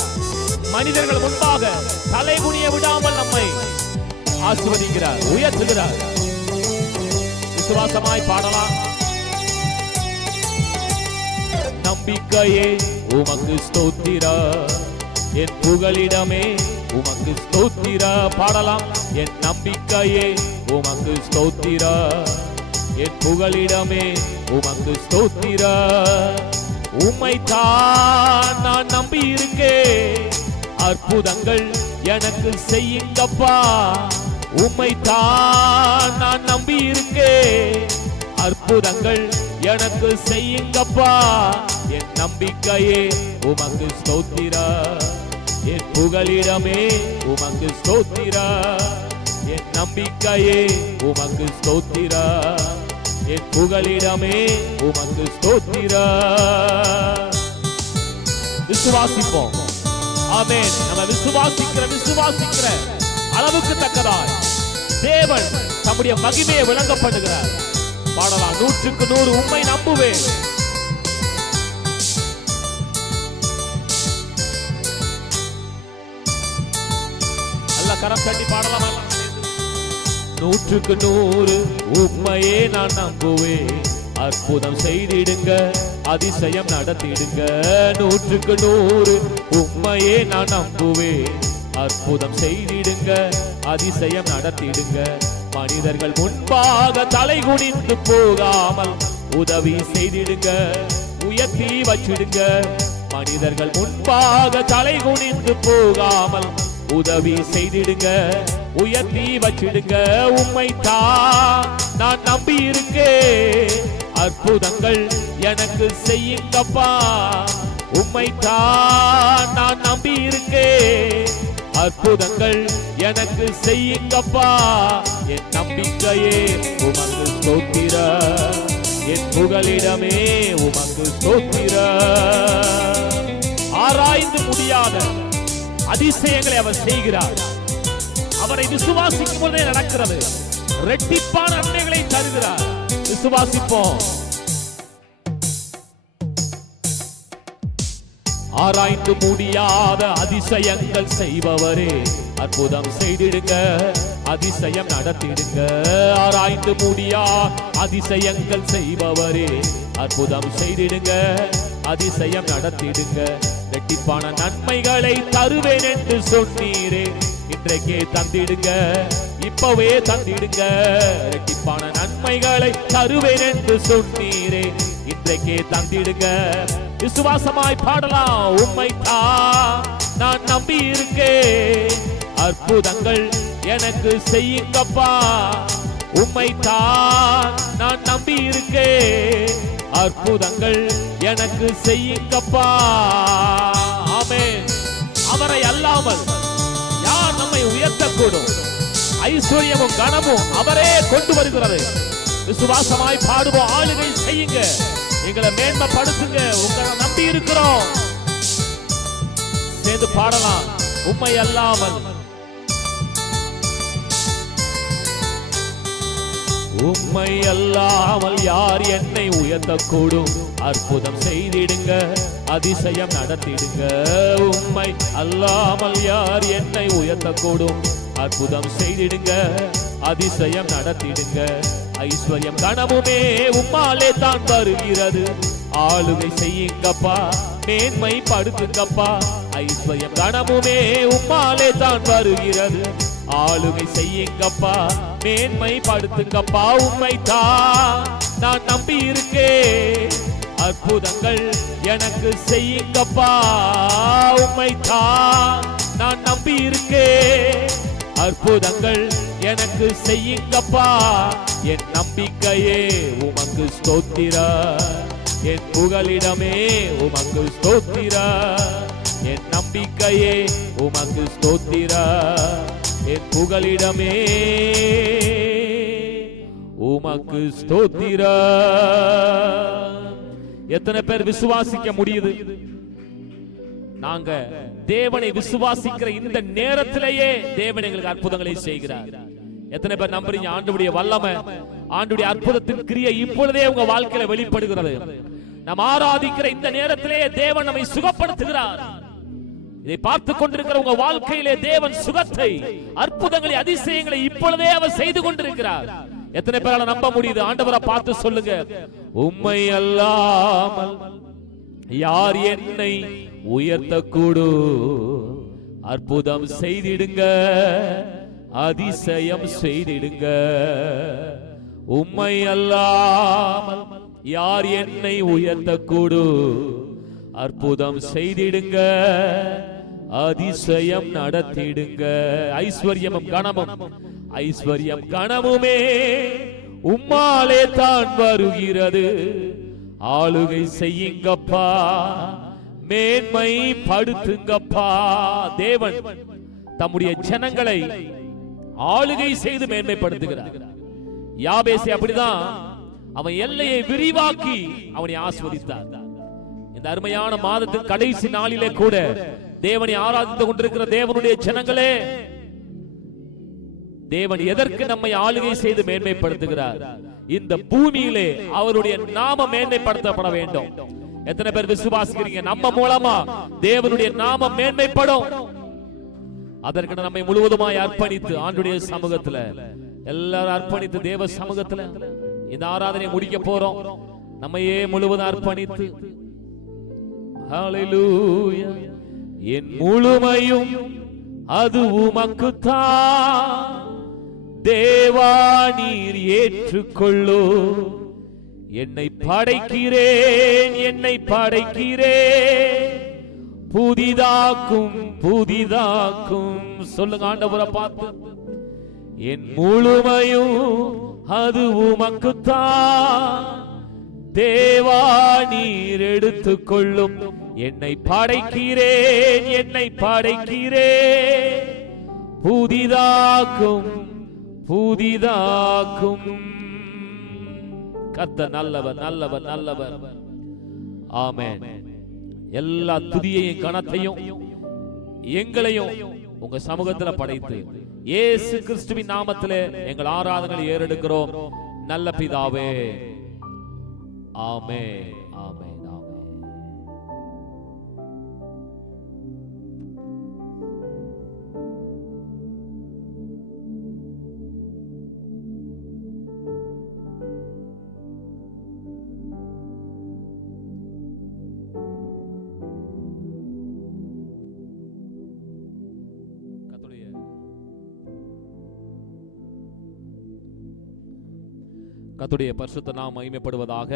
மனிதர்கள் முன்பாக தலைகுனிய விடாமல் நம்மை ஆசீர்வதிக்கிறார், உயர்த்துகிறார். விசுவாசமாய் பாடலாம். நம்பிக்கையே உமக்கு ஸ்தோத்திரம், என் புகலிடமே உமக்கு ஸ்தோத்திரம். பாடலாம். என் நம்பிக்கையே உமக்கு ஸ்தோத்திரம், என் புகலிடமே உமக்கு ஸ்தோத்திரம். உம்மைத்தான் நான் நம்பி இருக்கேன், அற்புதங்கள் எனக்கு செய்யுங்கப்பா. உம்மைத்தான் நான் நம்பி இருக்கேன், அற்புதங்கள் எனக்கு செய்யுங்கப்பா. என் நம்பிக்கையே உமக்கு ஸ்தோத்திரம், என் புகலிடமே உமக்கு ஸ்தோத்திரம். என் நம்பிக்கையே உமக்கு ஸ்தோத்திரம், என் புகலிடமே உமக்கு ஸ்தோத்திரம். விசுவாசிப்போம். ஆமென். நம்ம விசுவாசிக்கிற அளவுக்கு தக்கதாய் தேவன் தம்முடைய மகிமையை விளங்கப்படுகிறார். பாடலாம். 100க்கு 100 உம்மை நம்புவேன். நல்ல கரம் தட்டி பாடலாம். 100க்கு 100 உம்மையே நான் நம்புவேன். அற்புதம் செய்திடுங்க, அதிசயம் நடத்திடுங்க. 100க்கு 100 உம்மையே நான் நம்புவேன். அற்புதம் செய்திடுங்க, அதிசயம் நடத்திடுங்க. மனிதர்கள் முன்பாக தலை குனிந்து போகாமல் உதவி செய்திடுங்க, உயர்த்தி வச்சிடுங்க. மனிதர்கள் முன்பாக தலை குனிந்து போகாமல் உதவி செய்திடுங்க, உயர்த்தி வச்சிடுங்க. உம்மைத்தான் நான் நம்பி இருக்கேன். அற்புதங்கள் எனக்கு செய்யுங்கப்பா. உம்மைத்தான் நான் நம்பி இருக்கேன். அற்புதங்கள் எனக்கு செய்யுங்கப்பா. என் நம்பிக்கையே உமக்கு ஸ்தோத்திரம். என் புகலிடமே உமக்கு ஸ்தோத்திரம். ஆராய்ந்து முடியாத அதிசயங்களை அவர் செய்கிறார். அவரை விசுவாசிக்கும் போதே நடக்கிறது. இரட்டிப்பான நன்மைகளை தருகிறார். விசுவாசிப்போம். ஆராய்ந்து முடியாத அதிசயங்கள் செய்பவரே, அற்புதம் செய்திடுங்க, அதிசயம் நடத்திடுங்க. ஆராய்ந்து முடியா அதிசயங்கள் செய்பவரே, அற்புதம் செய்திடுங்க, அதிசயம் நடத்திடுங்க. இரட்டிப்பான நன்மைகளை தருவேன் என்று சொன்னீரே, இன்றைக்கே தந்திடுங்க, இப்பவே தந்திடுங்க. இரட்டிப்பான நன்மைகளை தருவேன் என்று சொன்னீரே, இன்றைக்கே தந்திடுங்க. விசுவாசமாய் பாடலாம். உம்மைத்தான் நான் நம்பி இருக்கேன். அற்புதங்கள் எனக்கு செய்யுங்கப்பா. உம்மைத்தான் நான் நம்பி இருக்கேன். அற்புதங்கள் எனக்கு செய்யுங்கப்பா. ஆமென். அவரை அல்லாமல் யார் நம்மை உயர்த்தக்கூடும்? ஐஸ்வர்யமும் கனமும் அவரே கொண்டு வருகிறது. விசுவாசமாய் பாடுவோம். ஆளுகை செய்யுங்க, எங்களை மேன்மைப்படுத்துங்க. உங்களை நம்பி இருக்கிறோம். சேர்ந்து பாடலாம். உம்மை அல்லாமல், உம்மை அல்லாமல் யார் என்னை உயர்த்தக்கூடும்? அற்புதம் செய்திடுங்க, அதிசயம் நடத்திடுங்க. உம்மை அல்லாமல் யார் என்னை உயர்த்தக்கூடும்? அற்புதம் செய்திடுங்க, அதிசயம் நடத்திடுங்க. ஐஸ்வர்யம் கனமுமே உம்மாலே தான் வருகிறது. ஆளுகை செய்யுங்கப்பா, மேன்மை படுத்துங்கப்பா. ஐஸ்வர்யம் கனமுமே உம்மாலே தான் வருகிறது. ஆளுகை செய்யுங்கப்பா, மேன்மை படுத்துங்கப்பா. உம்மைத்தான் நான் நம்பி இருக்கேன். அற்புதங்கள் எனக்கு செய்யுங்கப்பா. உம்மைத்தான் நான் நம்பி இருக்கேன். அற்புதங்கள் எனக்கு செய்யுங்கப்பா. என் நம்பிக்கையே உமக்கு ஸ்தோத்திரம். என் புகலிடமே உமக்கு ஸ்தோத்திரம். என் நம்பிக்கையே உமக்கு ஸ்தோத்திரம். என் புகலிடமே உமக்கு ஸ்தோத்திரம். எத்தனை பேர் விசுவாசிக்க முடியுது? நாங்க தேவனை விசுவாசிக்கிற இந்த நேரத்திலேயே தேவன் எங்களுக்கு அற்புதங்களை செய்கிறார். எத்தனை பேர் நம்புறீங்க? ஆண்டவருடைய வல்லமை, ஆண்டவருடைய அற்புதத்தின் கிரியை இப்பொழுதே உங்க வாழ்க்கையில வெளிப்படுகிறது. நாம் ஆராதிக்கிற இந்த நேரத்திலே தேவன் நம்மை சுகப்படுத்துகிறார். இதை பார்த்து கொண்டிருக்கிற உங்க வாழ்க்கையிலே தேவன் சுகத்தை, அற்புதங்களை, அதிசயங்களை இப்பொழுதே அவர் செய்து கொண்டிருக்கிறார். எத்தனை பேரால நம்ப முடியுது? ஆண்டவரை பார்த்து சொல்லுங்க. உம்மை அல்லாமல் யார் என்னை உயர்த்தக்கூடும்? அற்புதம் செய்திடுங்க, அதிசயம் செய்திடுங்க. உம்மை அல்லாமல் யார் என்னை உயர்த்தக்கூடும்? அற்புதம் செய்திடுங்க, அதிசயம் நடத்திடுங்க. ஐஸ்வர்யமும் கனமும், ஐஸ்வர்யம் கனமுமே உம்மாலே தான் வருகிறது. ஆளுகை செய்யுங்கப்பா, மேன்மை படுத்துங்கப்பா. தேவன் தம்முடைய ஜனங்களை ஆளுகை செய்து மேன்மைப்படுத்துகிறார். யாபேசை அப்படிதான் அவன் எல்லையை விரிவாக்கி அவனை ஆசீர்வதித்தார். இந்த அருமையான மாதத்தின் கடைசி நாளிலே கூட தேவனை ஆராதித்துக் கொண்டிருக்கிற தேவனுடைய ஜனங்களே, தேவன் எதற்கு நம்மை ஆளுகை செய்து மேன்மைப்படுத்துகிறார்? இந்த பூமியிலே அவருடைய நாமம் மேன்மைப்படுத்தப்பட வேண்டும். எத்தனை பேர் விசுவாசிக்கிறீங்க? நம்ம மூலமா தேவனுடைய நாமம் மேன்மைப்படும். அதற்கு நம்மை முழுவதுமாய் அர்ப்பணித்து ஆண்டுடைய சமூகத்துல எல்லாரும் அர்ப்பணித்து தேவ சமூகத்துல இந்த ஆராதனை முடிக்க போறோம். நம்மையே முழுவதும் அர்ப்பணித்து ஹல்லேலூயா. என் முழுமையும் அது உமக்குத்தான் தேவா, நீர் ஏற்றுக்கொள்ளோ. என்னை படைக்கிறேன், என்னை படைக்கிறேன், புதிதாக்கும் புதிதாக்கும். சொல்லுங்க ஆண்டவரை பார்த்து. என் முழுமையும் அது உமக்குத்தான் தேவா, நீர் எடுத்துக்கொள்ளும். என்னை படைக்கிறேன், என்னை படைக்கிறேன், புதிதாக்கும் புதிதாக்கும். கர்த்தர் நல்லவர், நல்லவர், நல்லவர். ஆமென். எல்லா துதியையும் கனத்தையும் எங்களையும் உங்க சமூகத்துல படைத்து இயேசு கிறிஸ்துவின் நாமத்திலே எங்கள் ஆராதனை ஏறெடுக்கிறோம் நல்ல பிதாவே. ஆமென், ஆமென், ஆமென். கர்த்தருடைய பரிசுத்த நாமம் மகிமைப்படுவதாக.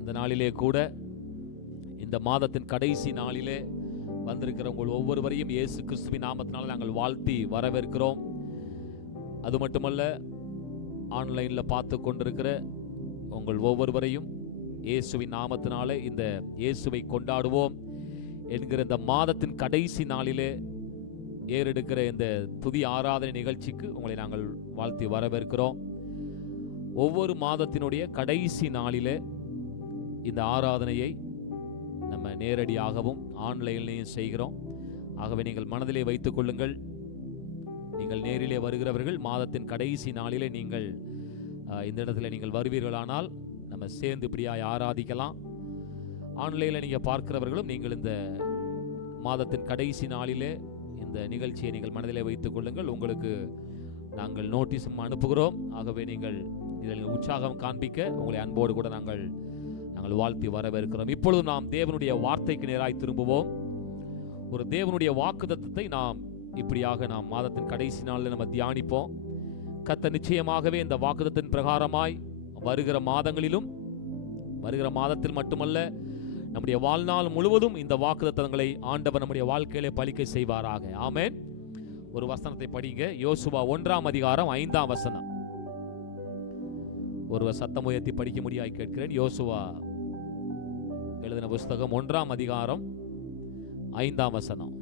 இந்த நாளிலே கூட, இந்த மாதத்தின் கடைசி நாளிலே வந்திருக்கிற உங்கள் ஒவ்வொருவரையும் இயேசு கிறிஸ்துவின் நாமத்தினால் நாங்கள் வாழ்த்தி வரவேற்கிறோம். அது மட்டுமல்ல, ஆன்லைனில் பார்த்து கொண்டிருக்கிற உங்கள் ஒவ்வொருவரையும் இயேசுவின் நாமத்தினாலே இந்த இயேசுவை கொண்டாடுவோம் என்கிற இந்த மாதத்தின் கடைசி நாளிலே ஏறெடுக்கிற இந்த புதிய ஆராதனை நிகழ்ச்சிக்கு உங்களை நாங்கள் வாழ்த்தி வரவேற்கிறோம். ஒவ்வொரு மாதத்தினுடைய கடைசி நாளிலே இந்த ஆராதனையை நம்ம நேரடியாகவும் ஆன்லைன்லையும் செய்கிறோம். ஆகவே நீங்கள் மனதிலே வைத்துக் கொள்ளுங்கள். நீங்கள் நேரிலே வருகிறவர்கள் மாதத்தின் கடைசி நாளிலே நீங்கள் இந்த இடத்துல நீங்கள் வருவீர்களானால் நம்ம சேர்ந்து இப்படியாய் ஆராதிக்கலாம். ஆன்லைனில் நீங்கள் பார்க்கிறவர்களும் நீங்கள் இந்த மாதத்தின் கடைசி நாளிலே இந்த நிகழ்ச்சியை நீங்கள் மனதிலே வைத்துக் கொள்ளுங்கள். உங்களுக்கு நாங்கள் நோட்டீஸும் அனுப்புகிறோம். ஆகவே நீங்கள் இதில் உற்சாகம் காண்பிக்க உங்களை அன்போடு கூட நாங்கள் வாழ்த்தி வரவேற்கிறோம். இப்பொழுது நாம் தேவனுடைய வார்த்தைக்கு நேராய் திரும்புவோம். ஒரு தேவனுடைய வாக்குத்தத்தத்தை நாம் இப்படியாக நாம் மாதத்தின் கடைசி நாளில் நம்ம தியானிப்போம். கர்த்தர் நிச்சயமாகவே இந்த வாக்குத்தத்தின் பிரகாரமாய் வருகிற மாதங்களிலும், வருகிற மாதத்தில் மட்டுமல்ல, நம்முடைய வாழ்நாள் முழுவதும் இந்த வாக்குத்தத்தங்களை ஆண்டவர் நம்முடைய வாழ்க்கையிலே பலிக்க செய்வாராக. ஆமென். ஒரு வசனத்தை படிங்க. யோசுவா 1ஆம் அதிகாரம் 5ஆம் வசனம். ஒருவர் சத்தம் உயர்த்தி படிக்க முடியாய் கேட்கிறேன். யோசுவா எழுதின புஸ்தகம் 1ஆம் அதிகாரம் 5ஆம் வசனம்.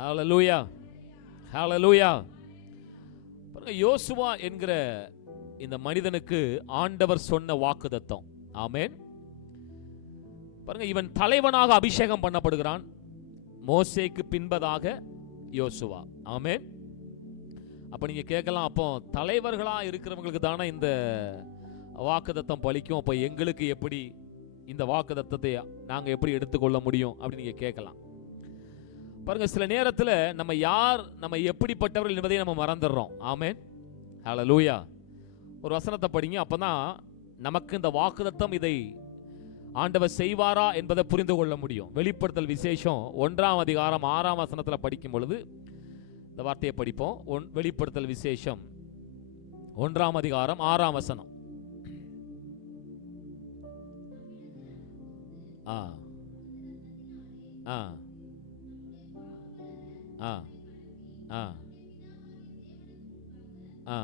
ஹல்லேலூயா, ஹல்லேலூயா. யோசுவா என்கிற இந்த மனிதனுக்கு ஆண்டவர் சொன்ன வாக்குத்தத்தம். ஆமென். பாருங்க, இவன் தலைவனாக அபிஷேகம் பண்ணப்படுகிறான். மோசேக்கு பின்பதாக யோசுவா. ஆமென். அப்ப நீங்க கேட்கலாம், அப்போ தலைவர்களா இருக்கிறவங்களுக்கு தானே இந்த வாக்குத்தத்தம் பலிக்கும், அப்போ எங்களுக்கு எப்படி இந்த வாக்குத்தத்தத்தை நாங்க எப்படி எடுத்துக்கொள்ள முடியும் அப்படின்னு நீங்க கேட்கலாம். பாருங்க, சில நேரத்தில் நம்ம யார், நம்ம எப்படிப்பட்டவர்கள் என்பதை நம்ம மறந்துடுறோம். ஆமென், ஹல்லேலூயா. ஒரு வசனத்தை படிங்க, அப்பதான் நமக்கு இந்த வாக்குத்தத்தம் இதை ஆண்டவர் செய்வாரா என்பதை புரிந்து கொள்ள முடியும். வெளிப்படுத்தல் விசேஷம் 1ஆம் அதிகாரம் 6ஆம் வசனத்தில் படிக்கும் பொழுது இந்த வார்த்தையை படிப்போம். வெளிப்படுத்தல் விசேஷம் 1ஆம் அதிகாரம் 6ஆம் வசனம். ஆ ஆ ஆ ஆ ஆ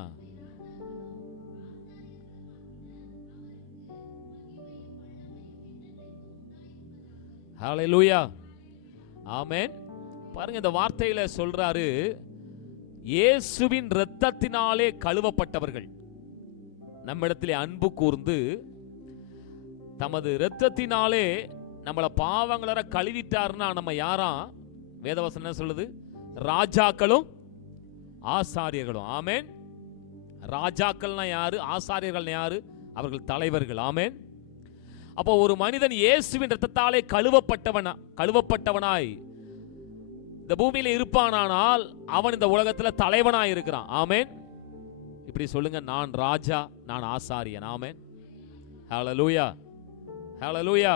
ஹல்லேலூயா, ஆமென். பாருங்க, இந்த வார்த்தையில சொல்றாரு, இயேசுவின் இரத்தத்தினாலே கழுவப்பட்டவர்கள். நம்மிடத்திலே அன்பு கூர்ந்து தமது இரத்தத்தினாலே நம்மள பாவங்கள கழுவிட்டாருன்னா நம்ம யாரா? வேதவசனம் என்ன சொல்லுது? ராஜாக்களும் ஆசாரியர்களும். ஆமென். ராஜாக்கள்னா யாரு? ஆசாரியர்கள் யாரு? அவர்கள் தலைவர்கள். ஆமென். அப்போ ஒரு மனிதன் இயேசுவின் இரத்தத்தாலே கழுவப்பட்டவனாய் இந்த பூமியில இருப்பானானால் அவன் இந்த உலகத்துல தலைவனாய் இருக்கிறான். ஆமென். இப்படி சொல்லுங்க, நான் ராஜா, நான் ஆசாரியன். ஆமென். ஹல்லேலூயா, ஹல்லேலூயா.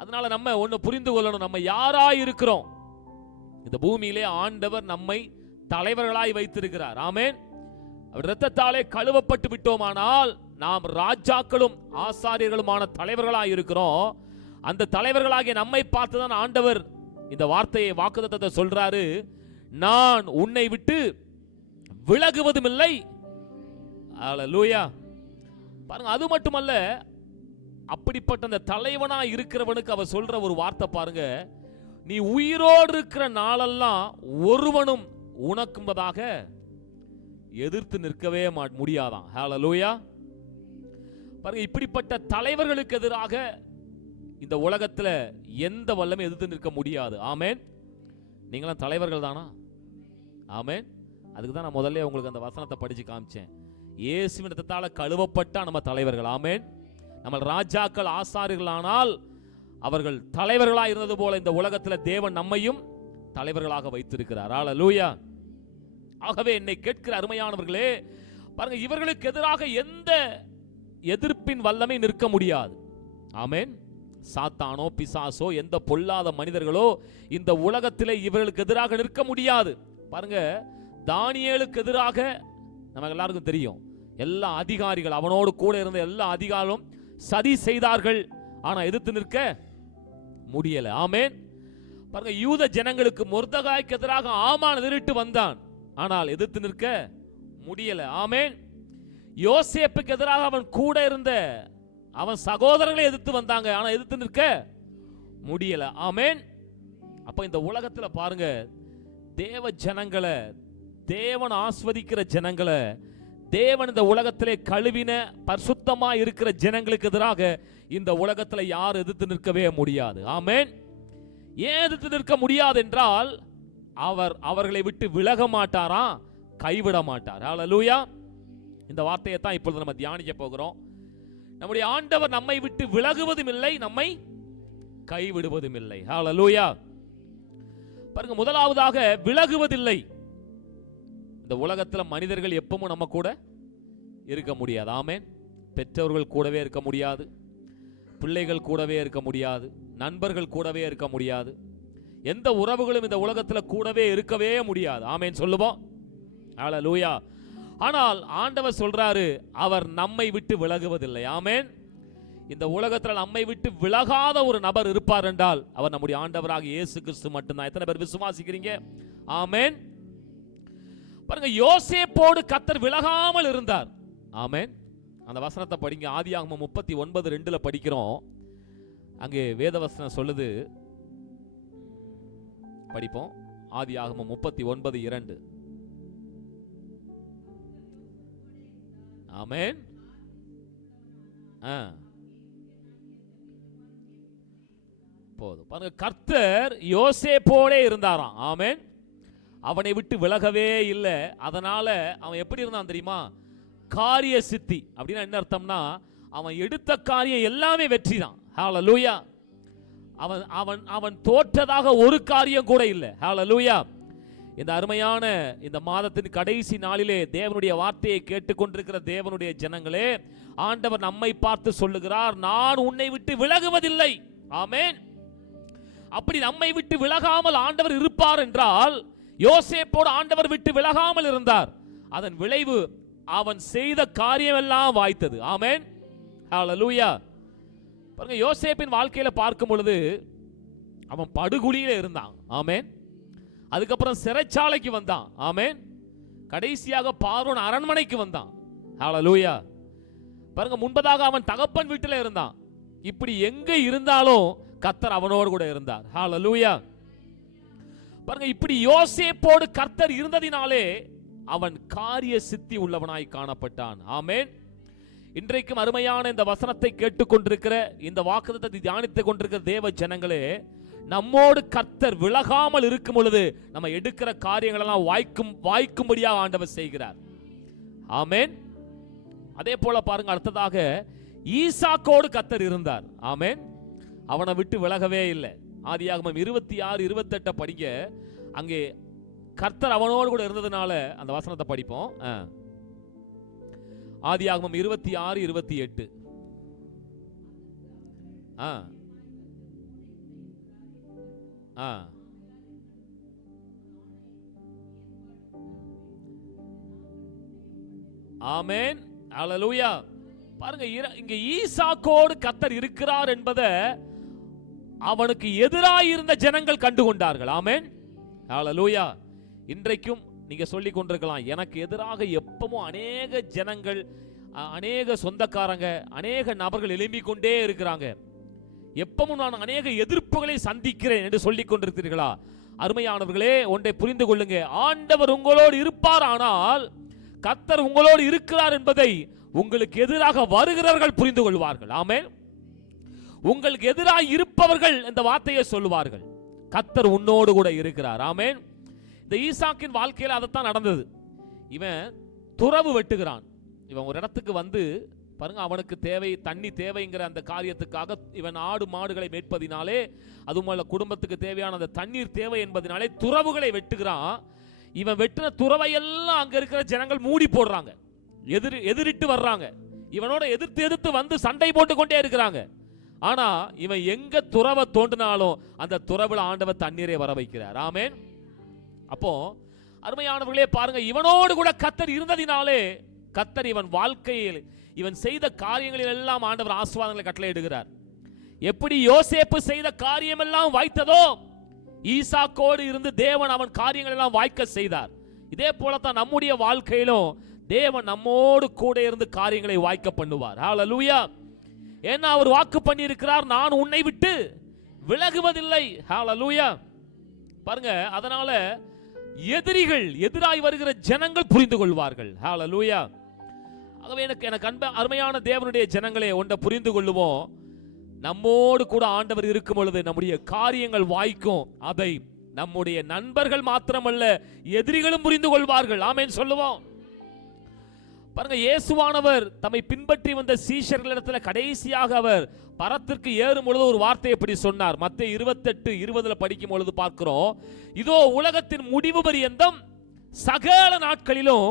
அதனால நம்ம ஒன்னு புரிந்து கொள்ளணும், நம்ம யாராய் இருக்கிறோம். இந்த பூமியிலே ஆண்டவர் நம்மை தலைவர்களாய் வைத்திருக்கிறார். ஆமென். அவர் இரத்தத்தாலே கழுவப்பட்டு விட்டோமானால் நாம் ராஜாக்களும் ஆசாரியர்களுமான தலைவர்களாய் இருக்கிறோம். அந்த தலைவர்களாகிய நம்மை பார்த்துதான் ஆண்டவர் இந்த வார்த்தையை, வாக்குத்தத்தத்தை சொல்றாரு, நான் உன்னை விட்டு விலகுவதும் இல்லை. ஹல்லேலூயா. பாருங்க, அது மட்டுமல்ல, அப்படிப்பட்ட அந்த தலைவனா இருக்கிறவனுக்கு அவர் சொல்ற ஒரு வார்த்தை பாருங்க, நீ உயிரோடு இருக்கிற நாளெல்லாம் ஒருவனும் உனக்கும்பதாக எதிர்த்து நிற்கவே முடியாதான். ஹல்லேலூயா. பாருங்க, இப்படிப்பட்ட தலைவர்களுக்கு எதிராக இந்த உலகத்துல எந்த வல்லமே எதிர்த்து நிற்க முடியாது. ஆமென். நீங்களாம் தலைவர்கள் தானா? ஆமென். அதுக்கு தான் நான் முதல்ல உங்களுக்கு அந்த வசனத்தை படிச்சு காமிச்சேன். இயேசுவின் இரத்தத்தால கழுவப்பட்ட நம்ம தலைவர்கள். ஆமென். நம்ம ராஜாக்கள் ஆசாரியர்களானால் அவர்கள் தலைவர்களாக இருந்தது போல இந்த உலகத்தில் தேவன் நம்மையும் தலைவர்களாக வைத்திருக்கிறார். ஹல்லேலூயா. ஆகவே என்னை கேட்கிற அருமையானவர்களே, பாருங்க, இவர்களுக்கு எதிராக எந்த எதிர்ப்பின் வல்லமை நிற்க முடியாது. ஆமென். சாத்தானோ பிசாசோ எந்த பொல்லாத மனிதர்களோ இந்த உலகத்திலே இவர்களுக்கு எதிராக நிற்க முடியாது. பாருங்க, தானியேலுக்கு எதிராக நமக்கு எல்லாருக்கும் தெரியும், எல்லா அதிகாரிகள், அவனோடு கூட இருந்த எல்லா அதிகாரிகளும் சதி செய்தார்கள், ஆனா எதிர்த்து நிற்க முடியல. ஆமென். பாருங்க, யூத ஜனங்களுக்கு மொர்தெகாய்க்கு எதிராக ஆமான் எதிரிட்டு வந்தான், ஆனால் எதிர்த்து நிற்க முடியல. ஆமென். யோசேப்புக்கு எதிராக அவன் கூட இருந்த அவன் சகோதரர்களை எதிர்த்து வந்தாங்க, ஆனா எதிர்த்து நிற்க முடியல. ஆமென். அப்ப இந்த உலகத்துல பாருங்க, தேவ ஜனங்களை, தேவன் ஆஸ்வதிக்கிற ஜனங்களை, தேவன் இந்த உலகத்திலே கழுவின பரிசுத்தமா இருக்கிற ஜனங்களுக்கு எதிராக இந்த உலகத்துல யார் எதிர்த்து நிற்கவே முடியாது. ஆமென். ஏன் எதிர்த்து நிற்க முடியாது என்றால் அவர்களை விட்டு விலக மாட்டாரா, கைவிட மாட்டார். ஹல்லேலூயா. இந்த வார்த்தையை தான் இப்பொழுது நம்ம தியானிக்க போகிறோம். நம்முடைய ஆண்டவர் நம்மை விட்டு விலகுவதும் இல்லை, நம்மை கைவிடுவதும் இல்லை. ஹல்லேலூயா. பாருங்க, முதலாவதாக விலகுவதில்லை. இந்த உலகத்துல மனிதர்கள் எப்பவும் நம்ம கூட இருக்க முடியாது. ஆமென். பெற்றோர்கள் கூடவே இருக்க முடியாது, பிள்ளைகள் கூடவே இருக்க முடியாது, நண்பர்கள் கூடவே இருக்க முடியாது, எந்த உறவுகளும் இந்த உலகத்துல கூடவே இருக்கவே முடியாது. ஆமென் சொல்லுவோம். ஹல்லேலூயா. ஆனால் ஆண்டவர் சொல்றாரு, அவர் நம்மை விட்டு விலகுவதில்லை. ஆமென். இந்த உலகத்தில் நம்மை விட்டு விலகாத ஒரு நபர் இருப்பார் என்றால் அவர் நம்முடைய ஆண்டவராக இயேசு கிறிஸ்து மட்டும்தான். எத்தனை பேர் விசுவாசிக்கிறீங்க? ஆமென். பாருங்க, யோசேப்போடு கர்த்தர் விலகாமல் இருந்தார். ஆமென். அந்த வசனத்தை படிங்க. ஆதியாகமம் 39:2 படிக்கிறோம். அங்கே வேதவசனம் சொல்லுது, படிப்போம். ஆதியாகமம் 39:2. ஆமென். போதும். பாருங்க, கர்த்தர் யோசேப்போடே இருந்தாராம். ஆமென். அவனை விட்டு விலகவே இல்லை. அதனால அவன் எப்படி இருந்தான் தெரியுமா? காரிய சித்தி. அப்படின்னா என்ன அர்த்தம்னா, அவன் எடுத்த காரியம் எல்லாமே வெற்றி தான். ஹல்லேலூயா. அவன் அவன் அவன் தோற்றதாக ஒரு காரியம் கூட இல்லை. ஹல்லேலூயா. இந்த அருமையான இந்த மாதத்தின் கடைசி நாளிலே தேவனுடைய வார்த்தையை கேட்டுக்கொண்டிருக்கிற தேவனுடைய ஜனங்களே, ஆண்டவர் நம்மை பார்த்து சொல்லுகிறார், நான் உன்னை விட்டு விலகுவதில்லை. ஆமென். அப்படி நம்மை விட்டு விலகாமல் ஆண்டவர் இருப்பார் என்றால், யோசேப்போடு ஆண்டவர் விட்டு விலகாமல் இருந்தார். அதன் விளைவு அவன் செய்த காரியம் எல்லாம் வாய்த்தது. ஆமென். ஹல்லேலூயா. பாருங்க, யோசேப்பின் வாழ்க்கையில பார்க்கும் பொழுது அவன் படுகுழியில இருந்தான். ஆமென். அதுக்கப்புறம் சிறைச்சாலைக்கு வந்தான். ஆமென். கடைசியாக பார்வோன் அரண்மனைக்கு வந்தான். ஹல்லேலூயா. பாருங்க, முன்பதாக அவன் தகப்பன் வீட்டில் இருந்தான். இப்படி எங்க இருந்தாலும் கர்த்தர் அவனோடு கூட இருந்தார். ஹல்லேலூயா. பாருங்க, இப்படி யோசேப்போடு கர்த்தர் இருந்ததினாலே அவன் காரிய சித்தி உள்ளவனாய் காணப்பட்டான். ஆமென். இன்றைக்கும் அருமையான இந்த வசனத்தை கேட்டுக்கொண்டிருக்கிற, இந்த வாக்குத்தத்தத்தை தியானித்துக் கொண்டிருக்கிற தேவ ஜனங்களே, நம்மோடு கர்த்தர் விலகாமல் இருக்கும் பொழுது நம்ம எடுக்கிற காரியங்கள் எல்லாம் வாய்க்கும்படியாக ஆண்டவர் செய்கிறார். ஆமென். அதே போல பாருங்க, அடுத்ததாக ஈசாக்கோடு கர்த்தர் இருந்தார். ஆமென். அவனை விட்டு விலகவே இல்லை. ஆதியாகமம் 26-28 படிங்க. அங்கே கர்த்தர் அவனோடு கூட இருந்ததுனால அந்த வசனத்தை படிப்போம். ஆதியாகமம் 26-28. ஆமென். ஹல்லேலூயா. பாருங்க, இங்க ஈசாக்கோடு கர்த்தர் இருக்கிறார் என்பதை அவனுக்கு எதிராக இருந்த ஜனங்கள் கண்டுகொண்டார்கள். ஆமென். ஹல்லேலூயா. இன்றைக்கும் நீங்க சொல்லிக் கொண்டிருக்கலாம், எனக்கு எதிராக எப்பவும் அநேக ஜனங்கள், அநேக சொந்தக்காரங்க, அநேக நபர்கள் எழும்பிக் கொண்டே இருக்கிறாங்க, எப்பவும் நான் அநேக எதிர்ப்புகளை சந்திக்கிறேன் என்று சொல்லிக் கொண்டிருக்கிறீர்களா? அருமையானவர்களே, ஒன்றை புரிந்து கொள்ளுங்க. ஆண்டவர் உங்களோடு இருப்பார், ஆனால் கர்த்தர் உங்களோடு இருக்கிறார் என்பதை உங்களுக்கு எதிராக வருகிறவர்கள் புரிந்து கொள்வார்கள். ஆமென். உங்களுக்கு எதிராக இருப்பவர்கள் இந்த வார்த்தையை சொல்லுவார்கள், கர்த்தர் உன்னோடு கூட இருக்கிறார். ஆமென். இந்த ஈசாக்கின் வாழ்க்கையில் அதைத்தான் நடந்தது. இவன் துறவு வெட்டுகிறான். இவன் ஒரு இடத்துக்கு வந்து பாருங்க, அவனுக்கு தேவை, தண்ணி தேவைங்கிற அந்த காரியத்துக்காக இவன் ஆடு மாடுகளை மேய்ப்பதினாலே, அதுவும் குடும்பத்துக்கு தேவையான அந்த தண்ணீர் தேவை என்பதனாலே துறவுகளை வெட்டுகிறான். இவன் வெட்டின துறவை எல்லாம் அங்க இருக்கிற ஜனங்கள் மூடி போடுறாங்க, எதிரிட்டு வர்றாங்க, இவனோட எதிர்த்து வந்து சண்டை போட்டு கொண்டே இருக்கிறாங்க. ஆனா இவன் எங்க துறவை தோண்டினாலும் அந்த துறவுல ஆண்டவர் தண்ணீரை வர வைக்கிறார். ஆமென். அப்போ அருமையானவர்களே பாருங்க, இவனோடு கூட கர்த்தர் இருந்ததினாலே கர்த்தர் இவன் வாழ்க்கையில் இவன் செய்த காரியங்களில் எல்லாம் ஆண்டவர் ஆசீர்வாதங்களை கட்டளையிடுகிறார். எப்படி யோசேப்பு செய்த காரியம் எல்லாம் வாய்த்ததோ, ஈசாக்கோடு இருந்து தேவன் அவன் காரியங்கள் எல்லாம் வாய்க்க செய்தார். இதே போலத்தான் நம்முடைய வாழ்க்கையிலும் தேவன் நம்மோடு கூட இருந்து காரியங்களை வாய்க்க பண்ணுவார். ஹல்லேலூயா. ஏன்னா அவர் வாக்கு பண்ணி இருக்கிறார், நான் உன்னை விட்டு விலகுவதில்லை. ஹல்லேலூயா. பாருங்க, அதனால எதிராய் வருகிற ஜனங்கள் புரிந்து கொள்வார்கள். ஹல்லேலூயா. ஆகவே எனக்கு அருமையான தேவனுடைய ஜனங்களே, ஒன்றை புரிந்து கொள்ளுவோம். நம்மோடு கூட ஆண்டவர் இருக்கும் பொழுது நம்முடைய காரியங்கள் வாய்க்கும். அதை நம்முடைய நண்பர்கள் மாத்திரமல்ல, எதிரிகளும் புரிந்து கொள்வார்கள். ஆமென் சொல்லுவோம். பாருங்க, இயேசுவானவர் தம்மை பின்பற்றி வந்த சீஷர்களிடத்தில் கடைசியாக அவர் பரத்திற்கு ஏறும் பொழுது ஒரு வார்த்தை எப்படி சொன்னார்? மத்தேயு 28:20 படிக்கும் பொழுது பார்க்கிறோம், இதோ உலகத்தின் முடிவு பரியந்தம் சகல நாட்களிலும்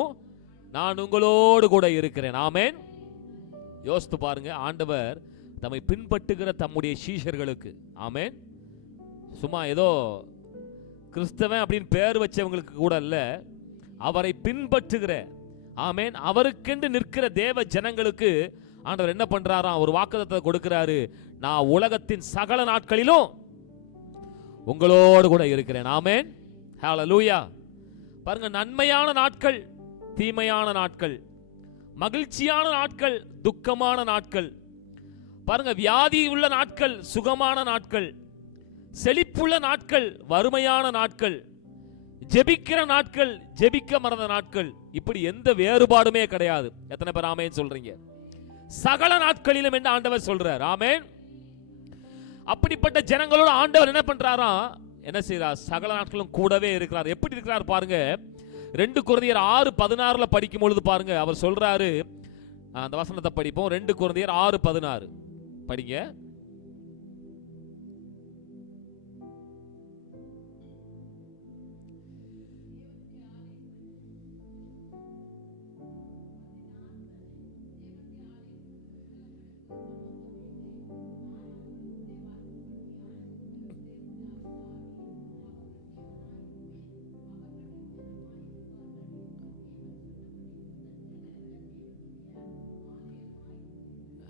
நான் உங்களோடு கூட இருக்கிறேன். ஆமென். யோசித்து பாருங்க, ஆண்டவர் தம்மை பின்பற்றுகிற தம்முடைய சீஷர்களுக்கு, ஆமென், சும்மா ஏதோ கிறிஸ்தவன் அப்படின்னு பேர் வச்சவங்களுக்கு கூட இல்ல, அவரை பின்பற்றுகிற, ஆமென், அவருக்கென்று நிற்கிற தேவ ஜனங்களுக்கு ஆண்டவர் என்ன பண்றாராம்? ஒரு வாக்குத்தத்தத்தை கொடுக்கிறாரு, நான் உலகத்தின் சகல நாட்களிலும் உங்களோடு கூட இருக்கிறேன். ஆமென். ஹல்லேலூயா. பாருங்க, நன்மையான நாட்கள், தீமையான நாட்கள், மகிழ்ச்சியான நாட்கள், துக்கமான நாட்கள், பாருங்க, வியாதி உள்ள நாட்கள், சுகமான நாட்கள், செழிப்புள்ள நாட்கள், வறுமையான நாட்கள், ஜெபிக்கிற நாட்கள், ஜெபிக்க மறந்த நாட்கள், இப்படி எந்த வேறுபாடுமே கிடையாது. எத்தனை பேர் ஆமென் சொல்றீங்க? சகல நாட்களிலும் என்று ஆண்டவர் சொல்றார். ஆமென். அப்படிப்பட்ட ஜனங்களோட ஆண்டவர் என்ன பண்றாராம்? என்ன செய்யறார்? சகல நாட்களும் கூடவே இருக்கிறார். எப்படி இருக்கிறார் பாருங்க. 2 கொரிந்தியர் 6:16 படிக்கும் பொழுது பாருங்க, அவர் சொல்றாரு, அந்த வசனத்தை படிப்போம். 2 கொரிந்தியர் 6:16 படிங்க.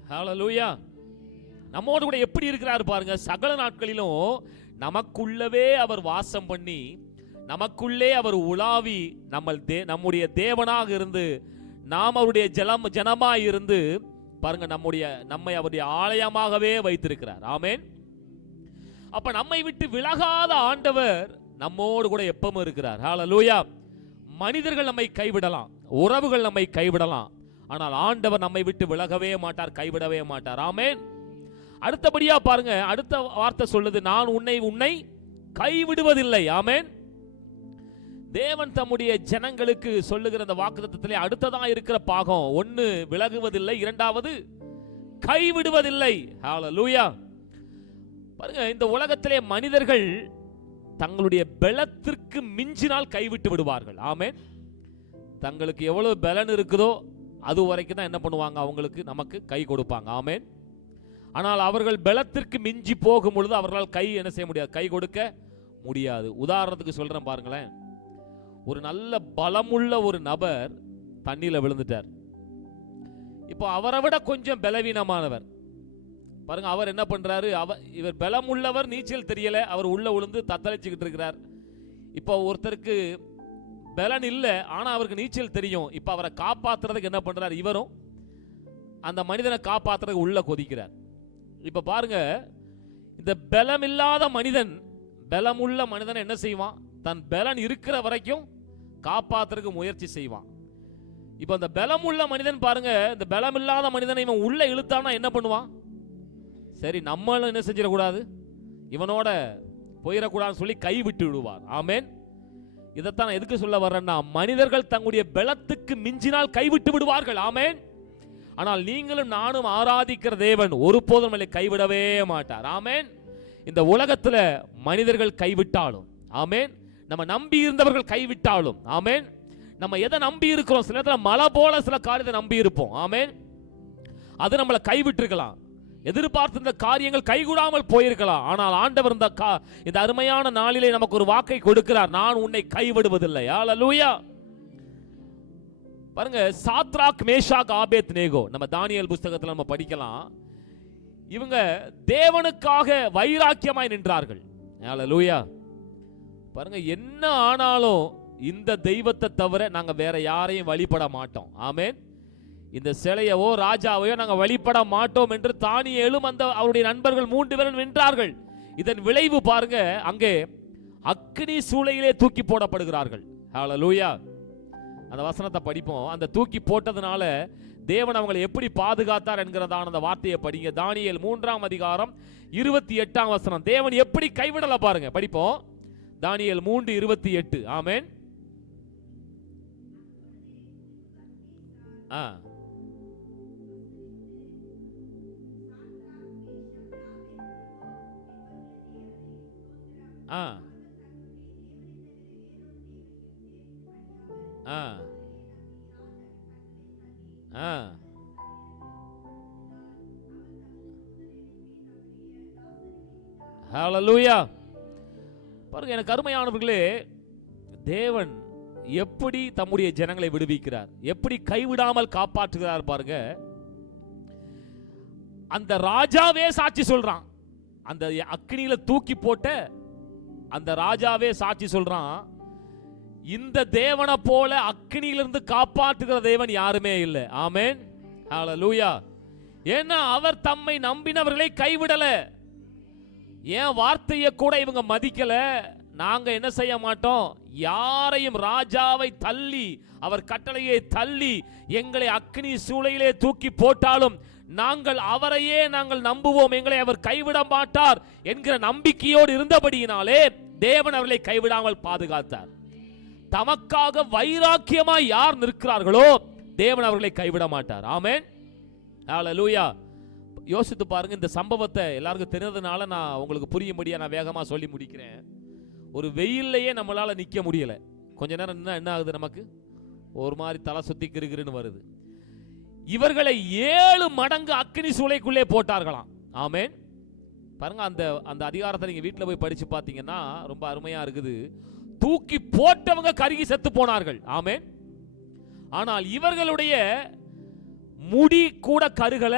ஹல்லேலூயா. நம்மோடு கூட எப்படி இருக்கிறார் பாருங்க. சகல நாட்களிலும் நமக்குள்ளவே அவர் வாசம் பண்ணி, நமக்குள்ளே அவர் உலாவி, நம்முடைய தேவனாக இருந்து, நாம் அவருடைய ஜனமாய் இருந்து பாருங்க, நம்மை அவருடைய ஆலயமாகவே வைத்திருக்கிறார். ஆமென். அப்ப நம்மை விட்டு விலகாத ஆண்டவர் நம்மோடு கூட எப்பவும் இருக்கிறார். ஹல்லேலூயா. மனிதர்கள் நம்மை கைவிடலாம், உறவுகள் நம்மை கைவிடலாம், ஆனால் ஆண்டவர் நம்மை விட்டு விலகவே மாட்டார், கைவிடவே மாட்டார். ஆமென். அடுத்தபடியா பாருங்க, அடுத்த வார்த்தை சொல்லுது, நான் உன்னை கைவிடுவதில்லை. ஆமென். தேவன் தம்முடைய ஜனங்களுக்கு சொல்லுகிற அந்த வாக்குத்தத்தத்திலே அடுத்ததான் இருக்கிற பாகம், ஒன்னு விலகுவதில்லை, இரண்டாவது கைவிடுவதில்லை. ஹல்லேலூயா. பாருங்க, இந்த உலகத்திலே மனிதர்கள் தங்களுடைய பலத்திற்கு மிஞ்சினால் கைவிட்டு விடுவார்கள். ஆமென். தங்களுக்கு எவ்வளவு பலன் இருக்குதோ அது வரைக்கும் தான் என்ன பண்ணுவாங்க, அவங்களுக்கு நமக்கு கை கொடுப்பாங்க. ஆமென். ஆனால் அவர்கள் பலத்திற்கு மிஞ்சி போகும் பொழுது அவர்களால் கை என்ன செய்ய முடியாது, கை கொடுக்க முடியாது. உதாரணத்துக்கு சொல்றேன் பாருங்களேன், ஒரு நல்ல பலமுள்ள ஒரு நபர் தண்ணியில விழுந்துட்டார். இப்போ அவரை விட கொஞ்சம் பலவீனமானவர் பாருங்க, அவர் என்ன பண்றாரு, இவர் பலம் உள்ளவர், நீச்சல் தெரியல, அவர் உள்ள விழுந்து தத்தளிச்சுக்கிட்டு இருக்கிறார். இப்போ ஒருத்தருக்கு பலன் இல்லை, ஆனா அவருக்கு நீச்சல் தெரியும். இப்போ அவரை காப்பாத்துறதுக்கு என்ன பண்றாரு, இவரும் அந்த மனிதனை காப்பாத்துறதுக்கு உள்ள கொதிக்கிறார். இப்ப பாருங்க, இந்த பலம் இல்லாத மனிதன் பலமுள்ள மனிதனை என்ன செய்வான், தன் பலன் இருக்கிற வரைக்கும் காப்பாத்துறதுக்கு முயற்சி செய்வான். இப்ப அந்த பலமுள்ள மனிதன் பாருங்க, இந்த பலம் இல்லாத மனிதனை இவன் உள்ள இழுத்தானா என்ன பண்ணுவான், சரி நம்மளும் என்ன செஞ்சிடக்கூடாது, இவனோட போயிடக்கூடாதுன்னு சொல்லி கை விட்டு விடுவார். ஆமென். இதைத்தான் நான் எதுக்கு சொல்ல வர்றேன்னா, மனிதர்கள் தங்களுடைய பலத்துக்கு மிஞ்சினால் கைவிட்டு விடுவார்கள். ஆமென். ஆனால் நீங்களும் நானும் ஆராதிக்கிற தேவன் ஒருபோதும் நம்மை கைவிடவே மாட்டார். ஆமென். இந்த உலகத்துல மனிதர்கள் கைவிட்டாலும், ஆமென், நம்ம நம்பி இருந்தவர்கள் கைவிட்டாலும், ஆமென், நம்ம எதை நம்பி இருக்கிறோம், சில நேரத்தில் மலை போல சில காரியத்தை நம்பி இருப்போம். ஆமென். அது நம்மளை கைவிட்டிருக்கலாம், எதிர்பார்த்த இந்த காரியங்கள் கைகூடாமல் போயிருக்கலாம். ஆனால் ஆண்டவர் இந்த அருமையான நாளிலே நமக்கு ஒரு வாக்கை கொடுக்கிறார், நான் உன்னை கைவிடுவதில்லை. ஹல்லேலூயா. பாருங்க, சாத்ராக், மேஷாக், ஆபேத்நேகோ நம்ம தானியேல் புத்தகத்தில் நம்ம படிக்கலாம். இவங்க தேவனுக்காக வைராக்கியமாய் நின்றார்கள். ஹல்லேலூயா. பாருங்க, என்ன ஆனாலும் இந்த தெய்வத்தை தவிர நாங்க வேற யாரையும் வழிபட மாட்டோம். ஆமென். இந்த சிலையவோ ராஜாவையோ நாங்கள் வழிபட மாட்டோம் என்று தானியேலும் அந்த அவருடைய நண்பர்கள் 3 பேரும் நின்றார்கள். இதன் விளைவு பாருங்க, அங்கே அக்கினி சூளையிலே தூக்கி போடப்படுகிறார்கள். ஹல்லேலூயா. அந்த வசனத்தை படிப்போம். அந்த தூக்கி போட்டதுனால தேவன் அவங்களை எப்படி பாதுகாத்தார் என்கிறதான அந்த வார்த்தையை படிங்க. தானியேல் 3ஆம் அதிகாரம் 28ஆம் வசனம். தேவன் எப்படி கைவிடல பாருங்க, படிப்போம். தானியேல் 3:28. ஆமென். ஹல்லேலூயா. பாருங்க, எனக்கு அருமையானவர்களே, தேவன் எப்படி தம்முடைய ஜனங்களை விடுவிக்கிறார், எப்படி கைவிடாமல் காப்பாற்றுகிறார் பாருங்க. அந்த ராஜாவே சாட்சி சொல்றான், அந்த அக்னியில தூக்கி போட்ட அந்த ராஜாவே சாட்சி சொல்றான், இந்த தேவனை போல அக்னியிலிருந்து காப்பாற்றுகிற தேவன் யாருமே இல்லை. ஆமென். ஹல்லேலூயா. ஏன்னா அவர் தம்மை நம்பினவர்களை கைவிடல. ஏன் வார்த்தையை கூட இவங்க மதிக்கல. நாங்க என்ன செய்ய மாட்டோம், யாரையும் ராஜாவை தள்ளி அவர் கட்டளையை தள்ளி எங்களை அக்னி சூளையிலே தூக்கி போட்டாலும் நாங்கள் அவரையே நாங்கள் நம்புவோம், எங்களை அவர் கைவிட மாட்டார் என்கிற நம்பிக்கையோடு இருந்தபடியினாலே தேவன் அவர்களை கைவிடாமல் பாதுகாத்தார். தமக்காக வைராக்கியமாய் யார் நிற்கிறார்களோ தேவன் அவர்களை கைவிட மாட்டார். ஆமென். ஹல்லேலூயா. யோசித்து பாருங்க, இந்த சம்பவத்தை எல்லாருக்கும் தெரிஞ்சதுனால நான் உங்களுக்கு புரியும்படியா நான் வேகமா சொல்லி முடிக்கிறேன். ஒரு வெயில்லையே நம்மளால நிக்க முடியல, கொஞ்ச நேரம் என்ன ஆகுது, நமக்கு ஒரு மாதிரி தலை சுத்தி கிருகிருன்னு வருது. இவர்களை 7 மடங்கு அக்னி சூளைக்குள்ளே போட்டார்களாம். ஆமென். பாருங்க, அந்த அதிகாரத்தை நீங்க வீட்டில் போய் படிச்சு பார்த்தீங்கன்னா ரொம்ப அருமையா இருக்குது. தூக்கி போட்டவங்க கருகி செத்து போனார்கள். ஆமென். ஆனால் இவர்களுடைய முடி கூட கருகல,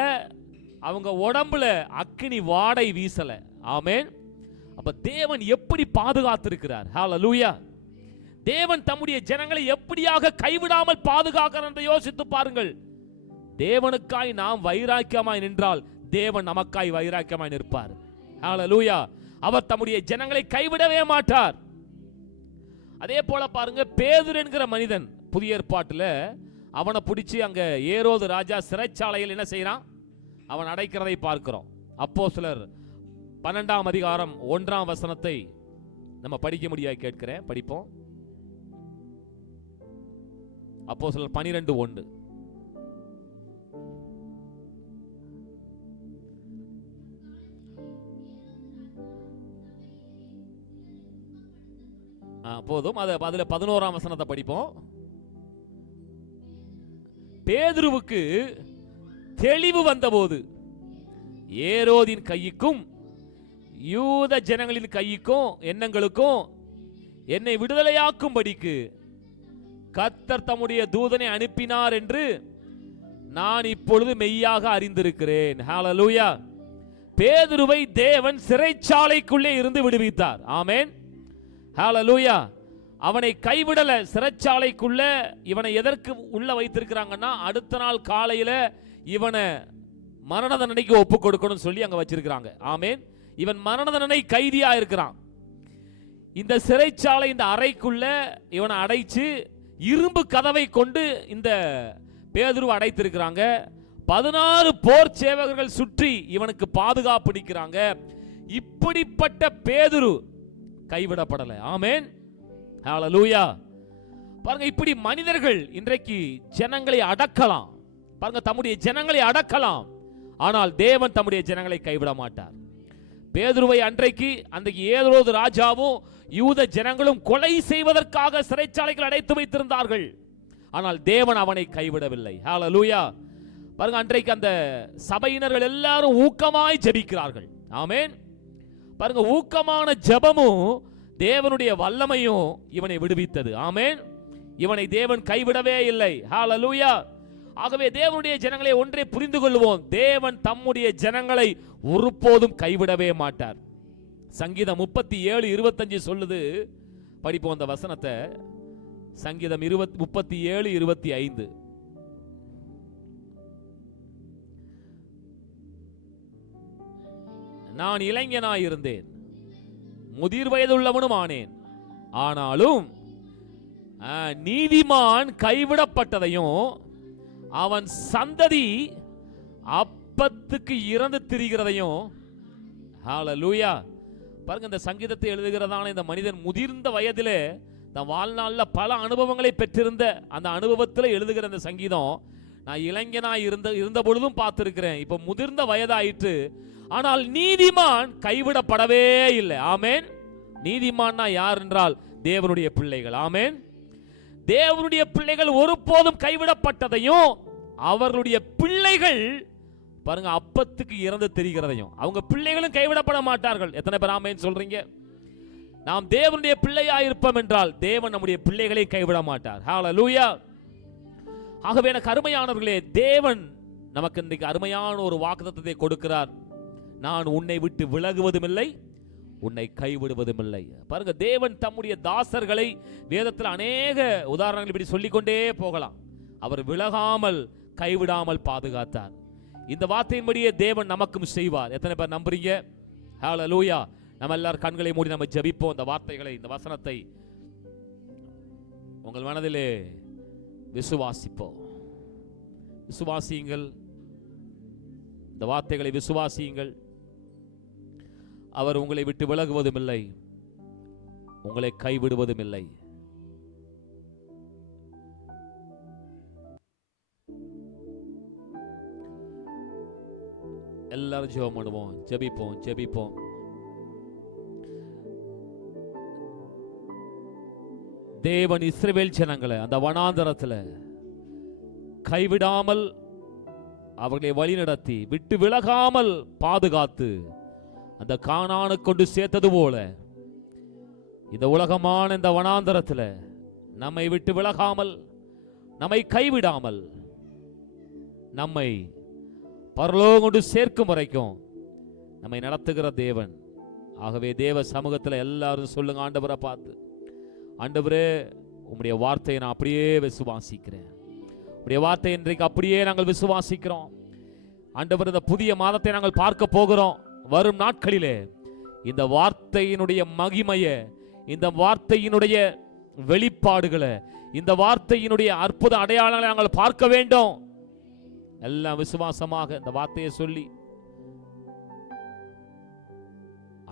அவங்க உடம்புல அக்னி வாடை வீசல. ஆமென். அப்ப தேவன் எப்படி பாதுகாத்திருக்கிறார். ஹல்லேலூயா. தேவன் தம்முடைய ஜனங்களை எப்படியாக கைவிடாமல் பாதுகாக்கிறார் என்று யோசித்து பாருங்கள். தேவனுக்காய் நாம் வைராக்கியமாய் நின்றால் தேவன் நமக்காய் வைராக்கியமாய் நிற்பார். ஹல்லேலூயா. அவர் தம்முடைய ஜனங்களை கைவிடவே மாட்டார். அதே போல பாருங்க, பேதுரு என்கிற மனிதன் புதிய ஏற்பாட்டில் அவனை பிடிச்சி அங்க ஏரோது ராஜா சிறைச்சாலையில் என்ன செய்யறான், அவன் அடைக்கிறதை பார்க்கிறோம். அப்போஸ்தலர் 12ஆம் அதிகாரம் 1ஆம் வசனத்தை நம்ம படிக்க முடியாது, கேட்கிறேன், படிப்போம். அப்போஸ்தலர் 12:1. போதும், அதுல 11ஆம் வசனத்தை படிப்போம். பேதுருவுக்கு தெளிவு வந்தபோது ஏரோதின் கைக்கும் யூத ஜனங்களின் கைக்கும் எண்ணங்களுக்கும் என்னை விடுதலையாக்கும்படிக்கு கர்த்தர் தம்முடைய தூதனை அனுப்பினார் என்று நான் இப்பொழுது மெய்யாக அறிந்திருக்கிறேன். ஹல்லேலூயா. பேதுருவை தேவன் சிறைச்சாலைக்குள்ளே இருந்து விடுவித்தார். ஆமென். ஹல்லேலூயா. அவனை கைவிடல. சிறைச்சாலைக்குள்ள இவனை எதற்கு உள்ள வைத்திருக்கிறாங்கன்னா, அடுத்த நாள் காலையில இவனை மரண தண்டனைக்கு ஒப்பு கொடுக்கணும் சொல்லி அங்க வச்சிருக்கிறாங்க. ஆமென். இவன் மரண தண்டனை கைதியா இருக்கிறான். இந்த சிறைச்சாலை, இந்த அறைக்குள்ள இவனை அடைச்சு இரும்பு கதவை கொண்டு இந்த பேதுருவை அடைத்திருக்கிறாங்க. 16 போர் சேவகர்கள் சுற்றி இவனுக்கு பாதுகாப்பு நிற்கிறாங்க. இப்படிப்பட்ட பேதுரு கைவிடப்படல. ஆமென். ஹல்லேலூயா. பாருங்க, இப்படி மனிதர்கள் இன்றைக்கு ஜனங்களை அடக்கலாம். பாருங்க, தம்முடைய ஜனங்களை அடக்கலாம், ஆனால் தேவன் தம்முடைய ஜனங்களை கைவிட மாட்டார். பேதுருவை அன்றைக்கு ஏரோது ராஜாவும் யூத ஜனங்களும் கொலை செய்வதற்காக சிறைச்சாலைகள் அடைத்து வைத்திருந்தார்கள். ஆனால் தேவன் அவனை கைவிடவில்லை. ஹல்லேலூயா. பாருங்க, அன்றைக்கு அந்த சபையினர்கள் எல்லாரும் ஊக்கமாய் ஜெபிக்கிறார்கள். ஆமென். பாருங்க, ஊக்கமான ஜெபமும் தேவனுடைய வல்லமையும் இவனை விடுவித்தது. ஆமென். இவனை தேவன் கைவிடவே இல்லை. ஹல்லேலூயா. ஆகவே தேவனுடைய ஜனங்களை ஒன்றே புரிந்து கொள்வோம், தேவன் தம்முடைய ஜனங்களை ஒருபோதும் கைவிடவே மாட்டார். சங்கீதம் 37:25 சொல்லுது, படிப்போம் அந்த வசனத்தை. சங்கீதம் 37:25. நான் இளைஞனாயிருந்தேன், முதிர் வயதுள்ளவனும் ஆனேன், ஆனாலும் நீதிமான் கைவிடப்பட்டதையும் அவன் சந்ததி அப்பத்துக்கு இறந்து திரிகிறதையும். ஹல்லேலூயா. பாருங்க, இந்த சங்கீதத்தை எழுதுகிறதான இந்த மனிதன் முதிர்ந்த வயதிலே தன் வாழ்நாளில் பல அனுபவங்களை பெற்றிருந்த அந்த அனுபவத்தில் எழுதுகிற இந்த சங்கீதம், நான் இளைஞனாய் இருந்த பொழுதும் பார்த்திருக்கிறேன், இப்ப முதிர்ந்த வயதாயிற்று, ஆனால் நீதிமான் கைவிடப்படவே இல்லை. ஆமென். நீதிமான்னா யார் என்றால் தேவனுடைய பிள்ளைகள். ஆமென். தேவனுடைய பிள்ளைகள் ஒருபோதும் கைவிடப்பட்டதையும் அவர்களுடைய பிள்ளைகள் பாருங்க அப்பத்துக்கு இறந்து தெரிகிறதையும். அவங்க பிள்ளைகளும் கைவிடப்பட மாட்டார்கள். எத்தனை பேர் ஆமென் சொல்றீங்க? நாம் தேவனுடைய பிள்ளையா இருப்போம் என்றால் தேவன் நம்முடைய பிள்ளைகளை கைவிட மாட்டார். ஹல்லேலூயா. ஆகவே எனக்கு அருமையானவர்களே, தேவன் நமக்கு இன்றைக்கு அருமையான ஒரு வாக்குத்தத்தத்தை கொடுக்கிறார். நான் உன்னை விட்டு விலகுவதும் இல்லை, உன்னை கைவிடுவதும் இல்லை. பாருங்க, தேவன் தம்முடைய தாசர்களை வேதத்தில் அநேக உதாரணங்கள் இப்படி சொல்லிக்கொண்டே போகலாம். அவர் விலகாமல் கைவிடாமல் பாதுகாத்தார். இந்த வார்த்தையின்படியே தேவன் நமக்கும் செய்வார். எத்தனை பேர் நம்புறீங்க? ஹல்லேலூயா. நம்ம எல்லாரும் கண்களை மூடி நம்ம ஜெபிப்போம். இந்த வார்த்தைகளை, இந்த வசனத்தை உங்கள் மனதிலே விசுவாசிப்போம். விசுவாசியுங்கள், இந்த வார்த்தைகளை விசுவாசியுங்கள். அவர் உங்களை விட்டு விலகுவதும் இல்லை, உங்களை கைவிடுவதும் இல்லை. எல்லாரும் ஜெபம் பண்ணுவோம், ஜெபிப்போம். தேவன் இஸ்ரவேல் ஜனங்களை அந்த வனாந்தரத்தில் கைவிடாமல் அவர்களை வழிநடத்தி விட்டு விலகாமல் பாதுகாத்து அந்த கானானை கொண்டு சேர்த்தது போல இந்த உலகமான இந்த வனாந்தரத்தில் நம்மை விட்டு விலகாமல், நம்மை கைவிடாமல், நம்மை பரலோகம் கொண்டு சேர்க்கும் வரைக்கும் நம்மை நடத்துகிற தேவன். ஆகவே தேவ சமூகத்தில் எல்லாரும் சொல்லுங்க, ஆண்டவரை பார்த்து, ஆண்டவரே உம்முடைய வார்த்தையை நான் அப்படியே விசுவாசிக்கிறேன். உம்முடைய வார்த்தை இன்றைக்கு அப்படியே நாங்கள் விசுவாசிக்கிறோம். ஆண்டவர், இந்த புதிய மாதத்தை நாங்கள் பார்க்க போகிறோம். வரும் நாட்களிலே இந்த வார்த்தையினுடைய மகிமையை, இந்த வார்த்தையினுடைய வெளிப்பாடுகளை, இந்த வார்த்தையினுடைய அற்புத அடையாளங்களை நாங்கள் பார்க்க வேண்டும். எல்லாம் விசுவாசமாக இந்த வார்த்தையை சொல்லி,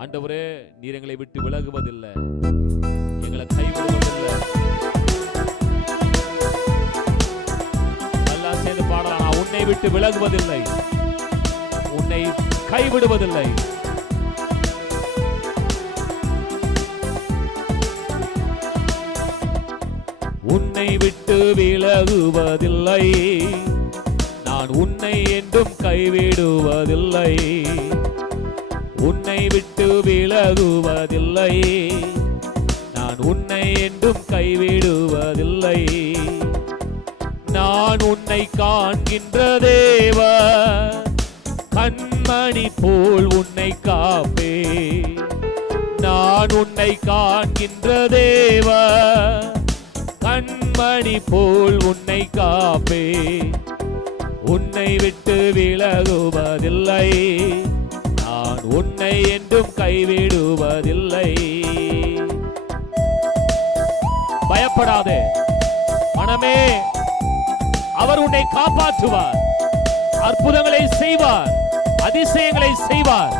ஆண்டவரே நீர் எங்களை விட்டு விலகுவதில்லை, எங்களை கைவிடுவதில்லை. எல்லாம் சேர்ந்து பாடலாம். நான் உன்னை விட்டு விலகுவதில்லை, உன்னை கைவிடுவதில்லை. உன்னை விட்டு விலகுவதில்லை, நான் உன்னை என்றும் கைவிடுவதில்லை. உன்னை விட்டு விலகுவதில்லை, நான் உன்னை என்றும் கைவிடுவதில்லை. நான் உன்னை காண்கின்ற தேவன், கண்மணி போல் உன்னை காப்பே. நான் உன்னை காண்கின்ற தேவன், கண்மணி போல் உன்னை காப்பே. உன்னை விட்டு விலகுவதில்லை, நான் உன்னை என்றும் கைவிடுவதில்லை. பயப்படாதே மனமே, அவர் உன்னை காப்பாற்றுவார், அற்புதங்களை செய்வார், அதிசயங்களை செய்வார்.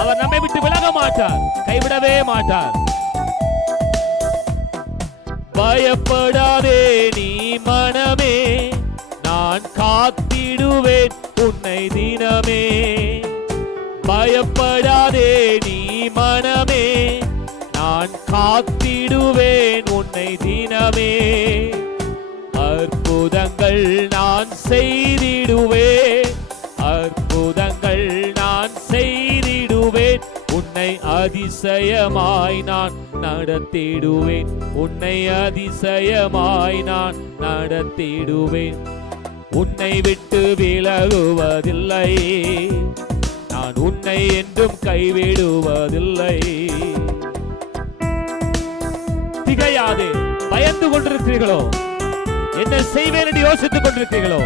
அவர் நம்மை விட்டு விலக மாட்டார், கைவிடவே மாட்டார். பயப்படாதே நீ மனமே, நான் காத்திடுவேன் உன்னை தினமே. பயப்படாதே நீ மனமே, நான் காத்திடுவேன் உன்னை தினமே. அற்புதங்கள் நான் செய்திடுவேன், அற்புதங்கள் நான் செய்திடுவேன். உன்னை அதிசயமாய் நான் நடத்திடுவேன், உன்னை அதிசயமாய் நான் நடத்திடுவேன். உன்னை விட்டு விலகுவதில்லை, நான் உன்னை என்றும் கைவிடுவதில்லை. திகையாதே. பயந்து கொண்டிருக்கிறீர்களோ, என்ன செய்வேன் என்று யோசித்துக் கொண்டிருக்கிறீர்களோ,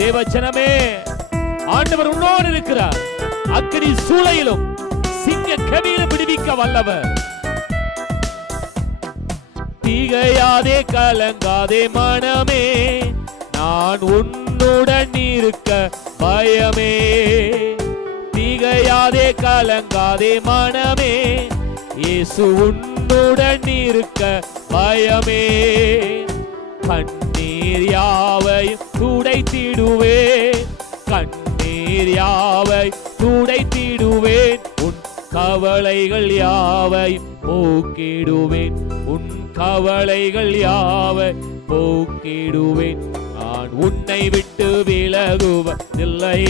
தேவஜனமே, ஆண்டவர் உன்னோடு இருக்கிறார். அக்கினி சூளையிலும் சிங்க கவியிலும் விடுவிக்க வல்லவர். திகையாதே, கலங்காதே மனமே, நான் உன்னுடன் இருக்க பயமே. திகையாதே, கலங்காதே மனமே, இயேசு உன்னுடன் இருக்க பயமே. கண்ணீர் யாவையும் துடைத்திடுவேன், கண்ணீர் யாவை துடைத்திடுவேன். உன் கவலைகள் யாவை போக்கிடுவேன், உன் கவலைகள் யாவை போக்கிடுவேன். நான் உன்னை விட்டு விலகுவதில்லை,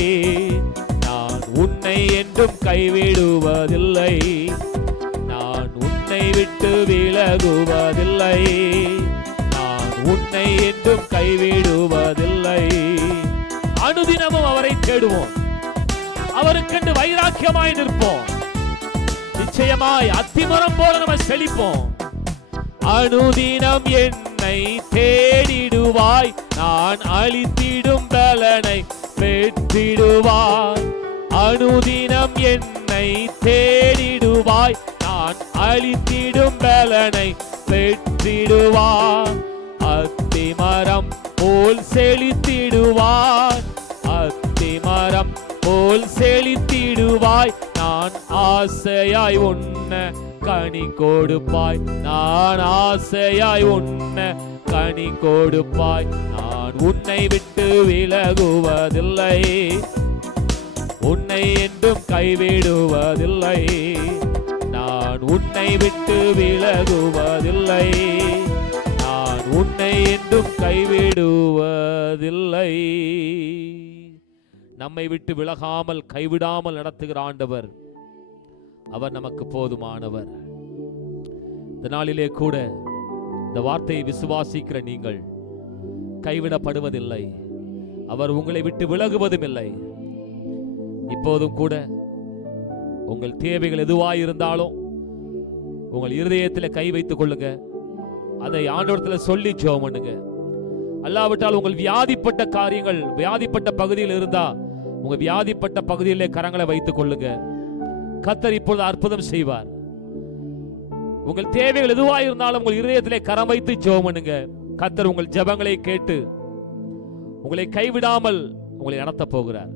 நான் உன்னை என்றும் கைவிடுவதில்லை. நான் உன்னை விட்டு விலகுவதில்லை, நான் உன்னை என்றும் கைவிடுவதில்லை. அனுதினமும் அவரை தேடுவோம், அவருக்கென்று வைராக்கியமாய் நிற்போம். நிச்சயமாய் அத்திமரம் போல நம்ம செழிப்போம். அனுதினம் என்னை தேடிடுவாய், நான் அழித்திடும் பலனை பெற்றிடுவாய். அனுதினம் என்னை தேடிடுவாய், நான் அழித்திடும் பலனை பெற்றிடுவாய். அத்திமரம் போல் செழித்திடுவாய், அத்திமரம் போல் செழித்திடுவாய். நான் ஆசையாய் உன்ன கனி கொடுப்பாய், நான் ஆசையாய் உன்ன கனி கொடுப்பாய். நான் உன்னை விட்டு விலகுவதில்லை, உன்னை என்றும் கைவிடுவதில்லை. நான் உன்னை விட்டு விலகுவதில்லை, நான் உன்னை என்றும் கைவிடுவதில்லை. நம்மை விட்டு விலகாமல் கைவிடாமல் நடத்துகிற ஆண்டவர், அவர் நமக்கு போதுமானவர். இந்த நாளிலே கூட இந்த வார்த்தையை விசுவாசிக்கிற நீங்கள் கைவிடப்படுவதில்லை, அவர் உங்களை விட்டு விலகுவதும் இல்லை. இப்போதும் கூட உங்கள் தேவைகள் எதுவாயிருந்தாலும் உங்கள் இருதயத்தில் கை வைத்துக் கொள்ளுங்க, அதை ஆண்டவரத்தில் சொல்லி ஜெபம் பண்ணுங்க. அல்லாவிட்டால் உங்கள் வியாதிப்பட்ட காரியங்கள், வியாதிப்பட்ட பகுதியில் இருந்தா உங்க வியாதிப்பட்ட பகுதியிலே கரங்களை வைத்துக் கொள்ளுங்க. கர்த்தர் இப்பொழுது அற்புதம் செய்வார். உங்கள் தேவைகள் எதுவாக இருந்தாலும் உங்கள் இருதயத்திலே கரம் வைத்து ஜெபம் பண்ணுங்க. கர்த்தர் உங்கள் ஜெபங்களை கேட்டு உங்களை கைவிடாமல் உங்களை நடத்த போகிறார்.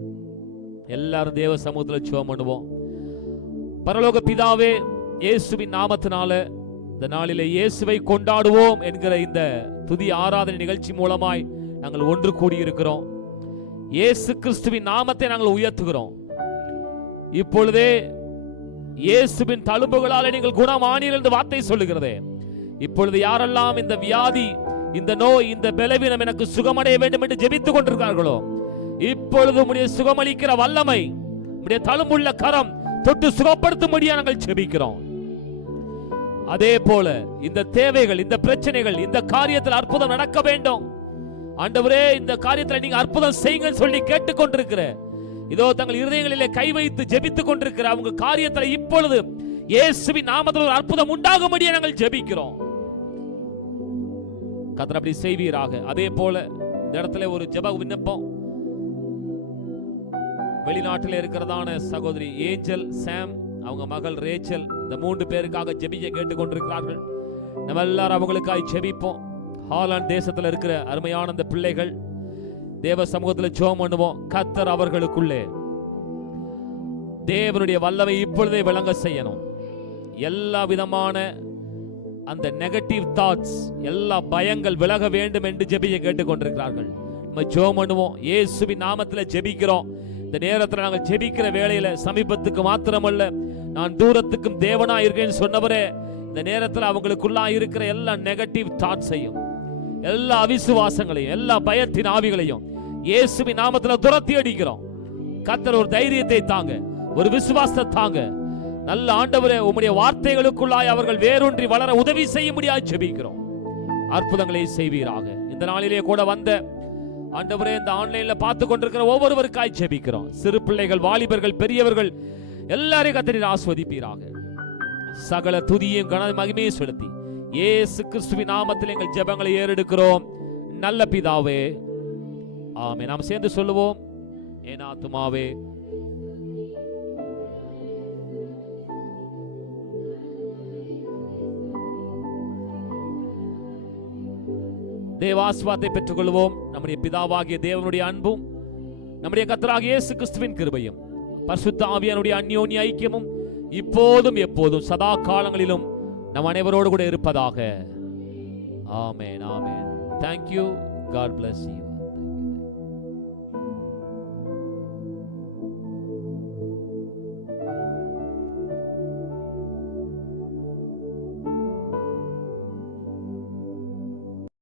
எல்லாரும் தேவ சமூகத்தில் ஜெபம் பண்ணுவோம். பரலோக பிதாவே, இயேசுவின் நாமத்தினால இந்த நாளிலே இயேசுவை கொண்டாடுவோம் என்கிற இந்த துதி ஆராதனை நிகழ்ச்சி மூலமாய் நாங்கள் ஒன்று கூடியிருக்கிறோம். இயேசு கிறிஸ்துவின் நாமத்தை நாங்கள் உயர்த்துகிறோம். இப்பொழுதே இயேசுவின் தழும்புகளால் நீங்கள் குணமானீர்கள் என்று வார்த்தை சொல்லுகிறதே, இப்பொழுது யாரெல்லாம் இந்த வியாதி, இந்த நோய், இந்த பலவீனம் எனக்கு சுகமடைய வேண்டும் என்று ஜெபித்துக் கொண்டிருக்கிறார்களோ, இப்பொழுது உம்முடைய சுகமளிக்கிற வல்லமை, உம்முடைய தழும்புள்ள கரம் தொட்டு சுகப்படுத்தும்படியா நாங்கள் ஜெபிக்கிறோம். அதே போல இந்த தேவைகள், இந்த பிரச்சனைகள், இந்த காரியத்தில் அற்புதம் நடக்க வேண்டும். ஆண்டவரே, இந்த காரியத்தில் நீங்க அற்புதம் செய்யுங்கன்னு சொல்லி கேட்டுக்கொண்டிருக்கிற, இதோ தங்கள் இருதயங்களிலே கை வைத்து ஜெபித்துக் கொண்டிருக்கிற அவங்க காரியத்தில் இப்பொழுது இயேசுவின் நாமத்தில் ஒரு அற்புதம் உண்டாகும்படியா நாங்கள் ஜெபிக்கிறோம். கர்த்தர் அப்படி செய்வீராக. அதே போல இந்த இடத்துல ஒரு ஜெப விண்ணப்பம், வெளிநாட்டில் இருக்கிறதான சகோதரி ஏஞ்சல், சாம், அவங்க மகள் ரேச்சல், இந்த 3 பேருக்காக ஜெபிக்க கேட்டுக்கொண்டிருக்கிறார்கள். நம்ம எல்லாரும் அவங்களுக்காக ஜெபிப்போம். ஹாலண்ட் தேசத்தில் இருக்கிற அருமையான இந்த பிள்ளைகள் தேவ சமூகத்தில் ஜெபம் பண்ணுவோம். கர்த்தர் அவர்களுக்குள்ளே தேவனுடைய வல்லமை இப்பொழுதே விளங்க செய்யணும். எல்லா விதமான அந்த நெகட்டிவ் தாட்ஸ், எல்லா பயங்கள் விலக வேண்டும் என்று ஜெபிக்க கேட்டுக்கொண்டிருக்கிறார்கள். நம்ம ஜெபம் பண்ணுவோம். இயேசுவின் நாமத்தில் ஜெபிக்கிறோம். இந்த நேரத்தில் நாங்கள் ஜெபிக்கிற வேளையில சமீபத்துக்கு மாத்திரமல்ல, நான் தூரத்துக்கும் தேவனா இருக்கேன்னு சொன்னவரே, இந்த நேரத்தில் அவங்களுக்குள்ளா இருக்கிற எல்லா நெகட்டிவ் தாட்ஸையும், எல்லா அவிசுவாசங்களையும், எல்லா பயத்தின் ஆவிகளையும் இயேசுவின் நாமத்தில் துரத்தி அடிக்கிறோம். கர்த்தர் ஒரு தைரியத்தை தாங்க, ஒரு விசுவாசத்தை தாங்க. நல்ல ஆண்டவரே, உம்முடைய வார்த்தைகளுக்குள்ளாய் அவர்கள் வேரூன்றி வளர உதவி செய்ய முடியாது ஜெபிக்கிறோம். அற்புதங்களை செய்வீராக. இந்த நாளிலே கூட வந்த ஆண்டவரே, இந்த ஆன்லைன்ல பார்த்து கொண்டிருக்கிற ஒவ்வொருவருக்காய் ஜெபிக்கிறோம். சிறு பிள்ளைகள், வாலிபர்கள், பெரியவர்கள் எல்லாரையும் கர்த்தர் ஆசீர்வதிப்பீராக. சகல துதியும் கன மகிமையும் செலுத்தி இயேசு கிறிஸ்துவின் நாமத்தில் எங்கள் ஜெபங்களை ஏறெடுக்கிறோம் நல்ல பிதாவே, ஆமென். நாம் சேர்ந்து சொல்லுவோம். என் ஆத்துமாவே தேவாஸ்வாத்தை பெற்றுக் கொள்வோம். நம்முடைய பிதாவாகிய தேவனுடைய அன்பும், நம்முடைய கர்த்தராகிய இயேசு கிறிஸ்துவின் கிருபையும், பரிசுத்த ஆவியானுடைய அந்யோன்ய ஐக்கியமும் இப்போதும் எப்போதும் சதா காலங்களிலும் நம் அனைவரோடு கூட இருப்பதாக. ஆமென், ஆமென். Thank you. God bless you.